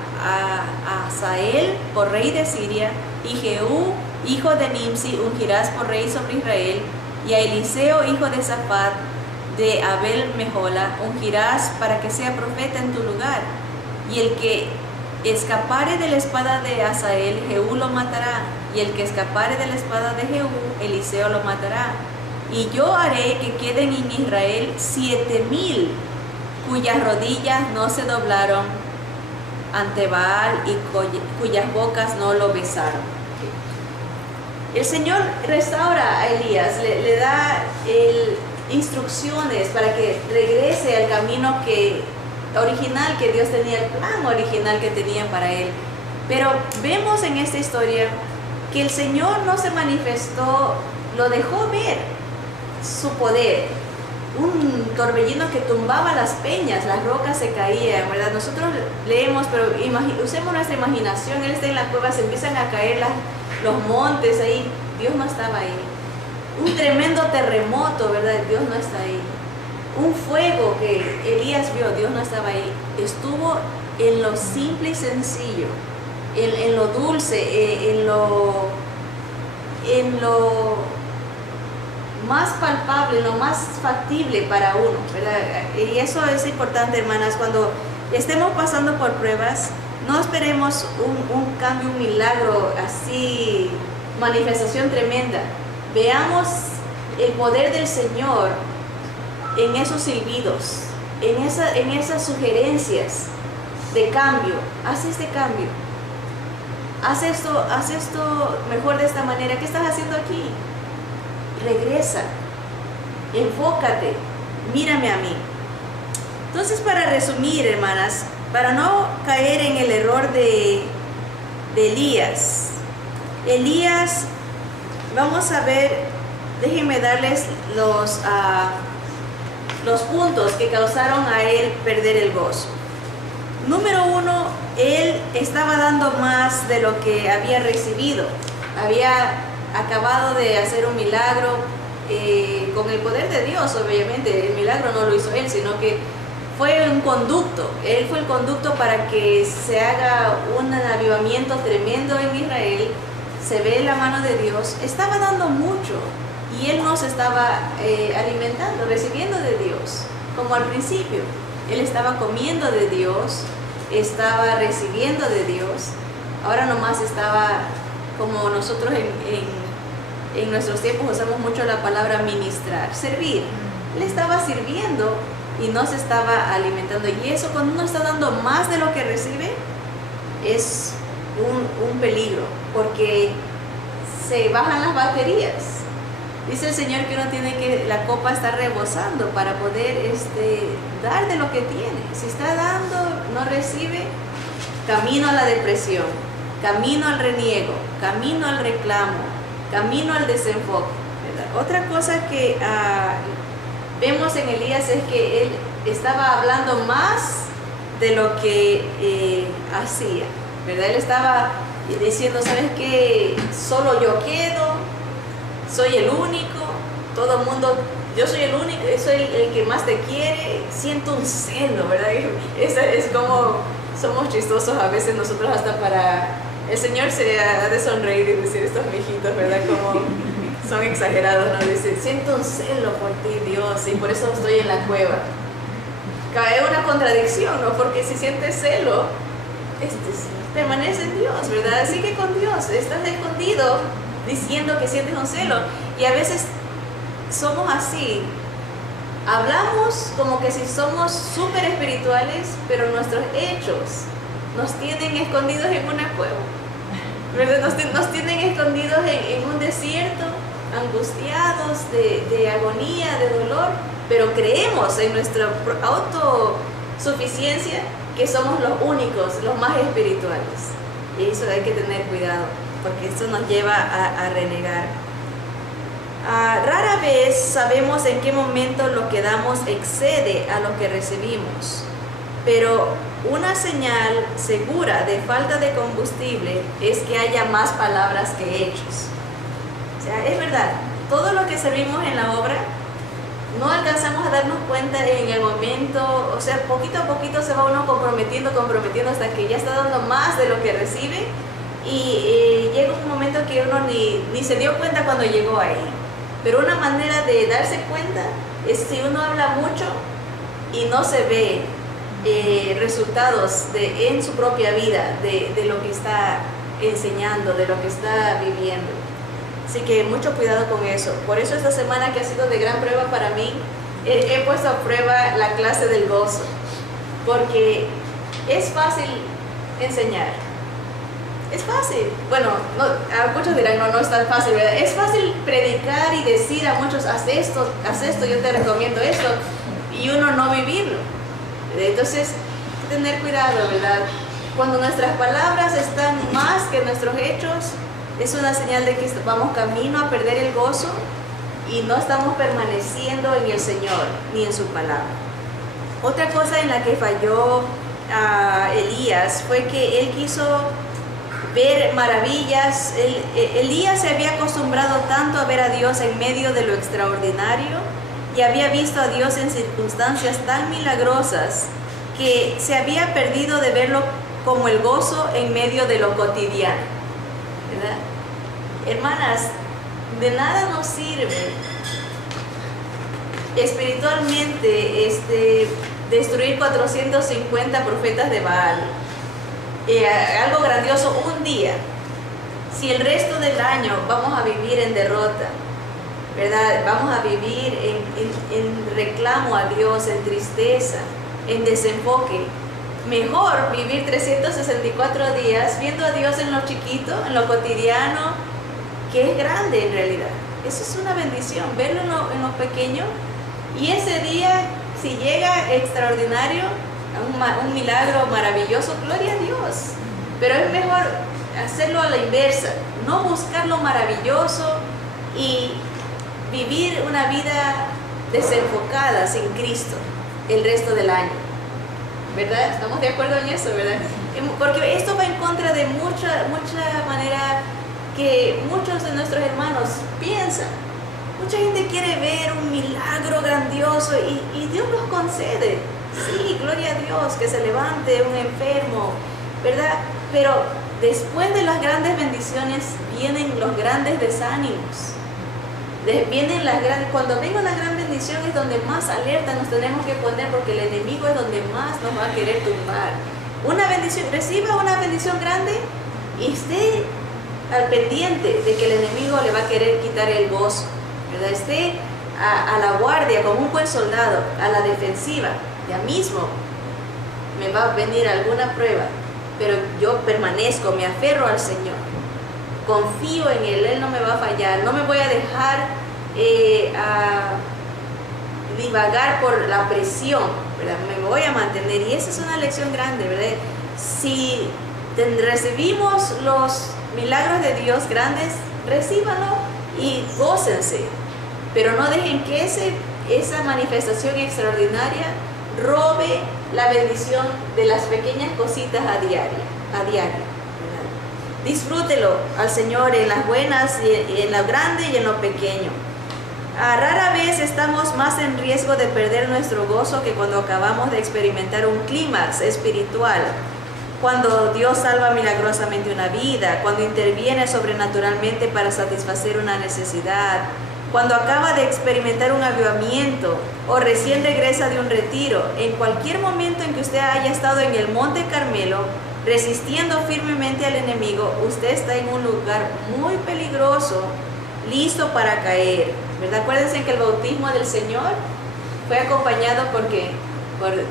Hazael por rey de Siria, y Jehú hijo de Nimsi ungirás por rey sobre Israel, y a Eliseo hijo de Safat de Abel Mehola ungirás para que sea profeta en tu lugar. Y el que escapare de la espada de Hazael, Jehú lo matará, y el que escapare de la espada de Jehú, Eliseo lo matará. Y yo haré que queden en Israel 7,000 cuyas rodillas no se doblaron ante Baal y cuyas bocas no lo besaron. El Señor restaura a Elías, le da instrucciones para que regrese al camino original que Dios tenía, el plan original que tenía para él. Pero vemos en esta historia que el Señor no se manifestó, lo dejó ver su poder. Un torbellino que tumbaba las peñas, las rocas se caían, ¿verdad? Nosotros leemos, pero usemos nuestra imaginación. Él está en la cueva, se empiezan a caer los montes ahí. Dios no estaba ahí. Un tremendo terremoto, ¿verdad? Dios no está ahí. Un fuego que Elías vio, Dios no estaba ahí. Estuvo en lo simple y sencillo, en lo dulce, en lo más palpable, lo más factible para uno, ¿verdad? Y eso es importante, hermanas. Cuando estemos pasando por pruebas, no esperemos un cambio, un milagro así, manifestación tremenda. Veamos el poder del Señor en esos silbidos, en esas sugerencias de cambio. Haz este cambio, haz esto mejor de esta manera. ¿Qué estás haciendo aquí? Regresa, enfócate, mírame a mí. Entonces, para resumir, hermanas, para no caer en el error de Elías, vamos a ver, déjenme darles los puntos que causaron a él perder el gozo. Número 1, él estaba dando más de lo que había recibido. Había acabado de hacer un milagro con el poder de Dios, obviamente. El milagro no lo hizo él, sino que fue un conducto. Él fue el conducto para que se haga un avivamiento tremendo en Israel. Se ve la mano de Dios. Estaba dando mucho y él no se estaba alimentando, recibiendo de Dios, como al principio. Él estaba comiendo de Dios, estaba recibiendo de Dios. Ahora nomás estaba, como nosotros en nuestros tiempos usamos mucho la palabra ministrar, servir. Él estaba sirviendo y no se estaba alimentando. Y eso, cuando uno está dando más de lo que recibe, es un peligro, porque se bajan las baterías. Dice el Señor que uno tiene que, la copa está rebosando para poder dar de lo que tiene. Si está dando, no recibe, camino a la depresión, camino al reniego, camino al reclamo, camino al desenfoque, ¿verdad? Otra cosa que vemos en Elías es que él estaba hablando más de lo que hacía, ¿verdad? Él estaba diciendo, ¿sabes qué? Solo yo quedo, soy el único, todo el mundo, yo soy el único, soy el que más te quiere, siento un celo, ¿verdad? Es como somos chistosos a veces nosotros, hasta para el Señor se ha de sonreír y decir, estos mijitos, ¿verdad? Como son exagerados, ¿no? Dice, siento un celo por ti, Dios, y por eso estoy en la cueva. Cae una contradicción, ¿no? Porque si sientes celo, permanece en Dios, ¿verdad? Sigue con Dios, estás escondido diciendo que sientes un celo. Y a veces somos así, hablamos como que si somos súper espirituales, pero nuestros hechos nos tienen escondidos en una cueva, ¿verdad? Nos tienen escondidos en un desierto, angustiados de agonía, de dolor, pero creemos en nuestra autosuficiencia que somos los únicos, los más espirituales. Y eso hay que tener cuidado, porque esto nos lleva a renegar. Rara vez sabemos en qué momento lo que damos excede a lo que recibimos, pero una señal segura de falta de combustible es que haya más palabras que hechos. O sea, es verdad, todo lo que servimos en la obra no alcanzamos a darnos cuenta en el momento. O sea, poquito a poquito se va uno comprometiendo hasta que ya está dando más de lo que recibe, y llega un momento que uno ni se dio cuenta cuando llegó ahí. Pero una manera de darse cuenta es si uno habla mucho y no se ve resultados en su propia vida de lo que está enseñando, de lo que está viviendo. Así que mucho cuidado con eso. Por eso esta semana, que ha sido de gran prueba para mí, he puesto a prueba la clase del gozo, porque es fácil enseñar. Es fácil. Bueno, muchos dirán, no es tan fácil, ¿verdad? Es fácil predicar y decir a muchos, haz esto, yo te recomiendo esto, y uno no vivirlo. Entonces, hay que tener cuidado, ¿verdad? Cuando nuestras palabras están más que nuestros hechos, es una señal de que vamos camino a perder el gozo y no estamos permaneciendo en el Señor ni en su palabra. Otra cosa en la que falló Elías fue que él quiso ver maravillas. Elías se había acostumbrado tanto a ver a Dios en medio de lo extraordinario y había visto a Dios en circunstancias tan milagrosas que se había perdido de verlo como el gozo en medio de lo cotidiano, ¿verdad? Hermanas, de nada nos sirve espiritualmente destruir 450 profetas de Baal, algo grandioso un día, si el resto del año vamos a vivir en derrota, ¿verdad? Vamos a vivir en reclamo a Dios, en tristeza, en desenfoque. Mejor vivir 364 días viendo a Dios en lo chiquito, en lo cotidiano, que es grande en realidad. Eso es una bendición, verlo en lo pequeño. Y ese día, si llega extraordinario, un milagro maravilloso, gloria a Dios. Pero es mejor hacerlo a la inversa, no buscar lo maravilloso y vivir una vida desenfocada sin Cristo el resto del año, ¿verdad? ¿Estamos de acuerdo en eso, verdad? Porque esto va en contra de mucha manera que muchos de nuestros hermanos piensan. Mucha gente quiere ver un milagro grandioso y Dios los concede. Sí, gloria a Dios, que se levante un enfermo, ¿verdad? Pero después de las grandes bendiciones vienen los grandes desánimos. Cuando venga una gran bendición es donde más alerta nos tenemos que poner, porque el enemigo es donde más nos va a querer tumbar. Una bendición, reciba una bendición grande y esté al pendiente de que el enemigo le va a querer quitar el gozo, ¿verdad? Esté a la guardia como un buen soldado, a la defensiva. Ya mismo me va a venir alguna prueba, pero yo permanezco, me aferro al Señor, confío en Él no me va a fallar, no me voy a dejar divagar por la presión, ¿verdad? Me voy a mantener, y esa es una lección grande, ¿verdad? Si recibimos los milagros de Dios grandes, recíbanlo y gócense, pero no dejen que esa manifestación extraordinaria robe la bendición de las pequeñas cositas a diario, ¿verdad? Disfrútelo al Señor en las buenas y en lo grande y en lo pequeño. Rara vez estamos más en riesgo de perder nuestro gozo que cuando acabamos de experimentar un clímax espiritual, cuando Dios salva milagrosamente una vida, cuando interviene sobrenaturalmente para satisfacer una necesidad, cuando acaba de experimentar un avivamiento o recién regresa de un retiro. En cualquier momento en que usted haya estado en el Monte Carmelo resistiendo firmemente al enemigo, usted está en un lugar muy peligroso, listo para caer, ¿verdad? Acuérdense que el bautismo del Señor fue acompañado por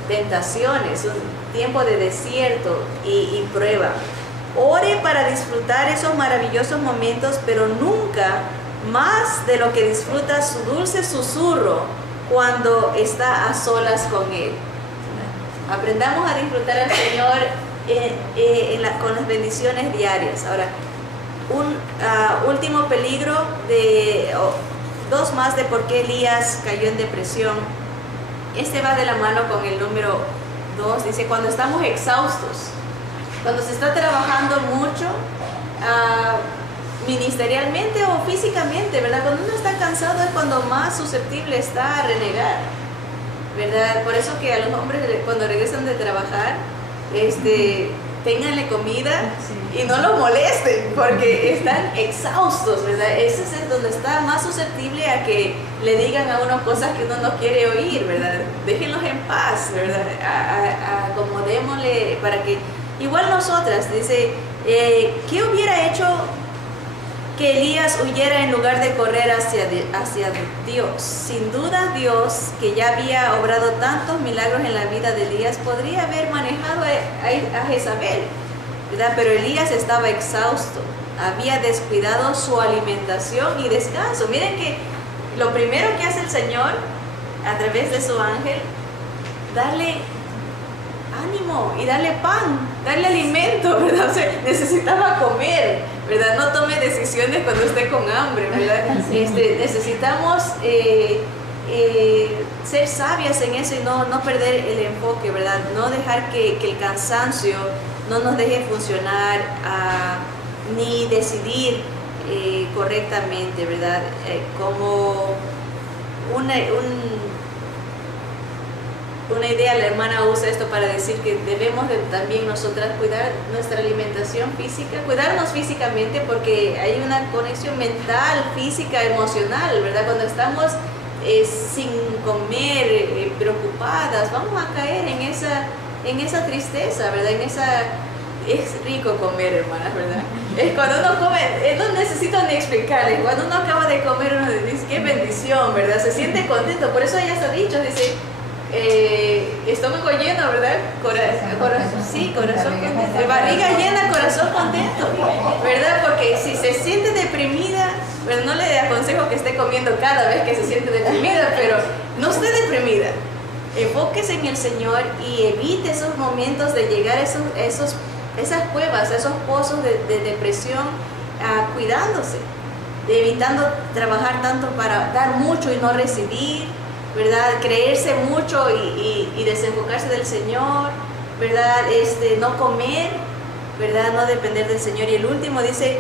tentaciones, un tiempo de desierto y prueba. Ore para disfrutar esos maravillosos momentos, pero nunca más de lo que disfruta su dulce susurro cuando está a solas con Él. Aprendamos a disfrutar al Señor con las bendiciones diarias. Ahora, un último peligro, dos más de por qué Elías cayó en depresión. Este va de la mano con el número 2. Dice, cuando estamos exhaustos, cuando se está trabajando mucho, ministerialmente o físicamente, ¿verdad? Cuando uno está cansado es cuando más susceptible está a renegar, ¿verdad? Por eso que a los hombres, cuando regresan de trabajar, ténganle comida y no los molesten porque están exhaustos, ¿verdad? Ese es donde está más susceptible a que le digan a uno cosas que uno no quiere oír, ¿verdad? Déjenlos en paz, ¿verdad? Acomodémosle para que... Igual nosotras, dice, ¿qué hubiera hecho que Elías huyera en lugar de correr hacia Dios? Sin duda Dios, que ya había obrado tantos milagros en la vida de Elías, podría haber manejado a Jezabel, ¿verdad? Pero Elías estaba exhausto, había descuidado su alimentación y descanso. Miren que lo primero que hace el Señor a través de su ángel, darle ánimo y darle pan, darle alimento, ¿verdad? O sea, necesitaba comer, ¿verdad? No tome decisiones cuando esté con hambre, ¿verdad? Necesitamos ser sabias en eso y no perder el enfoque, ¿verdad? No dejar que el cansancio no nos deje funcionar ni decidir correctamente, ¿verdad? Como una idea, la hermana usa esto para decir que debemos de también nosotras cuidar nuestra alimentación física, cuidarnos físicamente, porque hay una conexión mental, física, emocional, ¿verdad? Cuando estamos sin comer, preocupadas, vamos a caer en esa tristeza, ¿verdad? Es rico comer, hermanas, ¿verdad? Es cuando uno come, no necesito ni explicarles, cuando uno acaba de comer, uno dice, qué bendición, ¿verdad? Se siente contento, por eso ella se ha dicho, dice, estómago lleno, ¿verdad? Sí, corazón contento. Barriga llena, corazón contento, ¿verdad? Porque si se siente deprimida, bueno, no le aconsejo que esté comiendo cada vez que se siente deprimida, pero no esté deprimida. Enfóquese en el Señor y evite esos momentos de llegar a esas cuevas, a esos pozos de depresión, cuidándose, evitando trabajar tanto para dar mucho y no recibir, ¿verdad? Creerse mucho y desenfocarse del Señor, ¿verdad? No comer, ¿verdad? No depender del Señor. Y el último dice,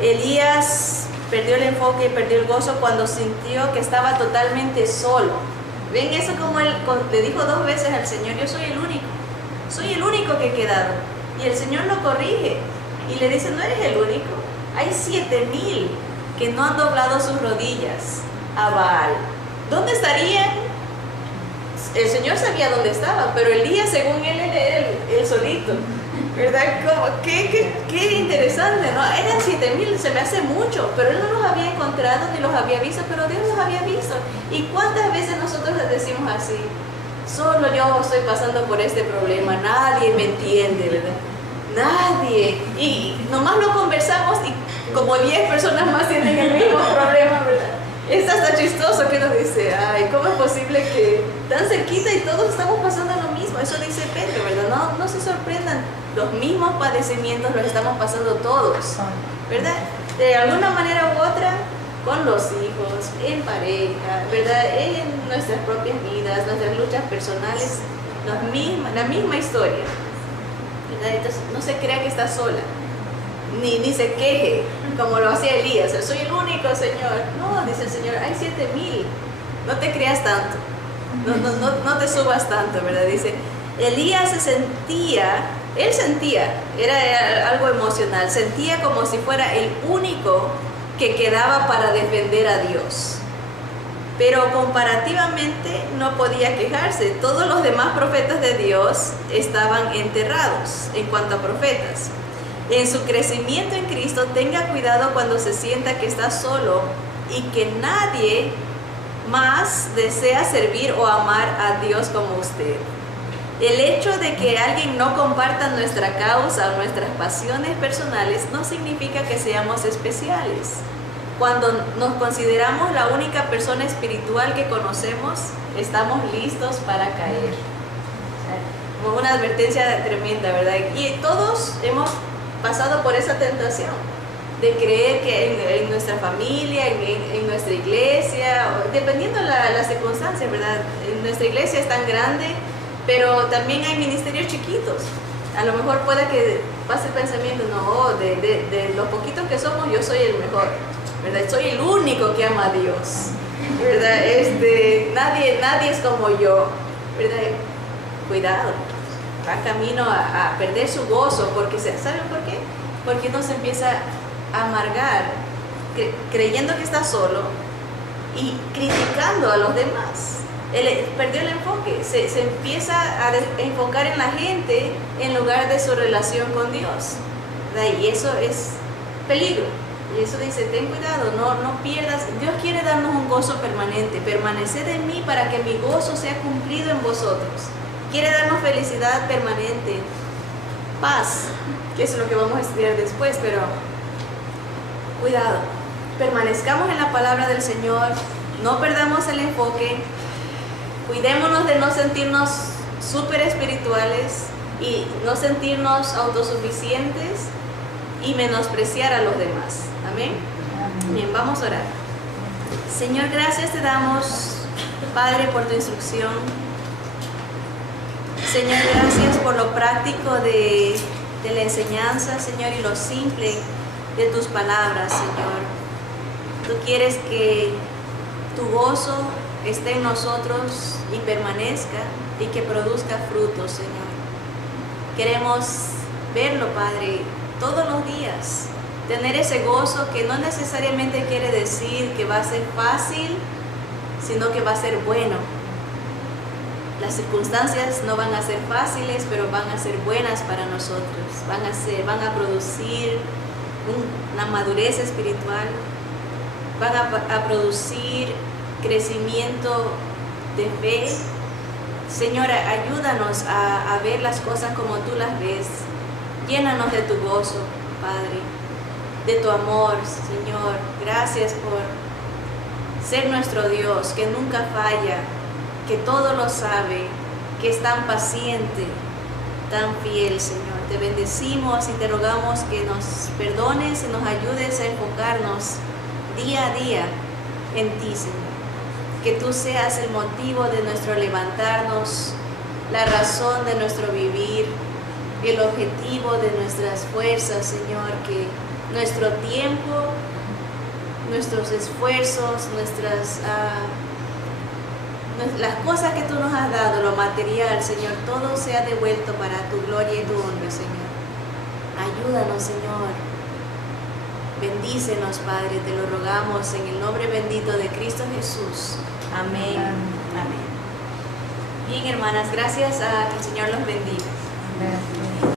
Elías perdió el enfoque y perdió el gozo cuando sintió que estaba totalmente solo. ¿Ven eso? Como él le dijo 2 veces al Señor, yo soy el único que he quedado. Y el Señor lo corrige y le dice, no eres el único, hay 7,000 que no han doblado sus rodillas a Baal. ¿Dónde estarían? El Señor sabía dónde estaba, pero Elías, según él, era el solito, ¿verdad? Qué interesante, ¿no? Eran 7,000, se me hace mucho, pero él no los había encontrado ni los había visto, pero Dios los había visto. ¿Y cuántas veces nosotros les decimos así? Solo yo estoy pasando por este problema, nadie me entiende, ¿verdad? Nadie. Y nomás lo conversamos y como 10 personas más tienen el mismo problema, ¿verdad? Es hasta chistoso que uno dice, ay, ¿cómo es posible que tan cerquita y todos estamos pasando lo mismo? Eso dice Pedro, ¿verdad? No se sorprendan, los mismos padecimientos los estamos pasando todos, ¿verdad? De alguna manera u otra, con los hijos, en pareja, ¿verdad? En nuestras propias vidas, nuestras luchas personales, la misma historia, ¿verdad? Entonces, no se crea que está sola, ni se queje, como lo hacía Elías, soy el único, Señor. No, dice el Señor, hay 7,000, no te creas tanto, no te subas tanto, ¿verdad? Dice, Elías él sentía, era algo emocional, sentía como si fuera el único que quedaba para defender a Dios. Pero comparativamente no podía quejarse. Todos los demás profetas de Dios estaban enterrados en cuanto a profetas. En su crecimiento en Cristo, tenga cuidado cuando se sienta que está solo y que nadie más desea servir o amar a Dios como usted. El hecho de que alguien no comparta nuestra causa o nuestras pasiones personales no significa que seamos especiales. Cuando nos consideramos la única persona espiritual que conocemos, estamos listos para caer. Como una advertencia tremenda, ¿verdad? Y todos hemos pasado por esa tentación de creer que en nuestra familia, en nuestra iglesia, dependiendo las circunstancias, ¿verdad? En nuestra iglesia es tan grande, pero también hay ministerios chiquitos. A lo mejor pueda que pase el pensamiento, no, de los poquitos que somos, yo soy el mejor, ¿verdad? Soy el único que ama a Dios, ¿verdad? Nadie es como yo, ¿verdad? Cuidado, va camino a perder su gozo, porque ¿saben por qué? Porque uno se empieza a amargar, creyendo que está solo y criticando a los demás. Perdió el enfoque, se empieza a enfocar en la gente en lugar de su relación con Dios, ¿verdad? Y eso es peligro. Y eso dice, ten cuidado, no pierdas. Dios quiere darnos un gozo permanente. Permaneced en mí para que mi gozo sea cumplido en vosotros. Quiere darnos felicidad permanente, paz, que es lo que vamos a estudiar después, pero cuidado. Permanezcamos en la palabra del Señor, no perdamos el enfoque, cuidémonos de no sentirnos súper espirituales y no sentirnos autosuficientes y menospreciar a los demás. Amén. Bien, vamos a orar. Señor, gracias te damos, Padre, por tu instrucción. Señor, gracias por lo práctico de de la enseñanza, Señor, y lo simple de tus palabras, Señor. Tú quieres que tu gozo esté en nosotros y permanezca y que produzca frutos, Señor. Queremos verlo, Padre, todos los días. Tener ese gozo que no necesariamente quiere decir que va a ser fácil, sino que va a ser bueno. Las circunstancias no van a ser fáciles, pero van a ser buenas para nosotros. Van a producir una madurez espiritual, van a producir crecimiento de fe. Señora, ayúdanos a ver las cosas como tú las ves. Llénanos de tu gozo, Padre, de tu amor, Señor. Gracias por ser nuestro Dios, que nunca falla, que todo lo sabe, que es tan paciente, tan fiel, Señor. Te bendecimos y te rogamos que nos perdones y nos ayudes a enfocarnos día a día en ti, Señor. Que tú seas el motivo de nuestro levantarnos, la razón de nuestro vivir, el objetivo de nuestras fuerzas, Señor. Que nuestro tiempo, nuestros esfuerzos, las cosas que tú nos has dado, lo material, Señor, todo sea devuelto para tu gloria y tu honra, Señor. Ayúdanos, Señor. Bendícenos, Padre, te lo rogamos en el nombre bendito de Cristo Jesús. Amén. Amén. Bien, hermanas, gracias. Que el Señor los bendiga. Amén.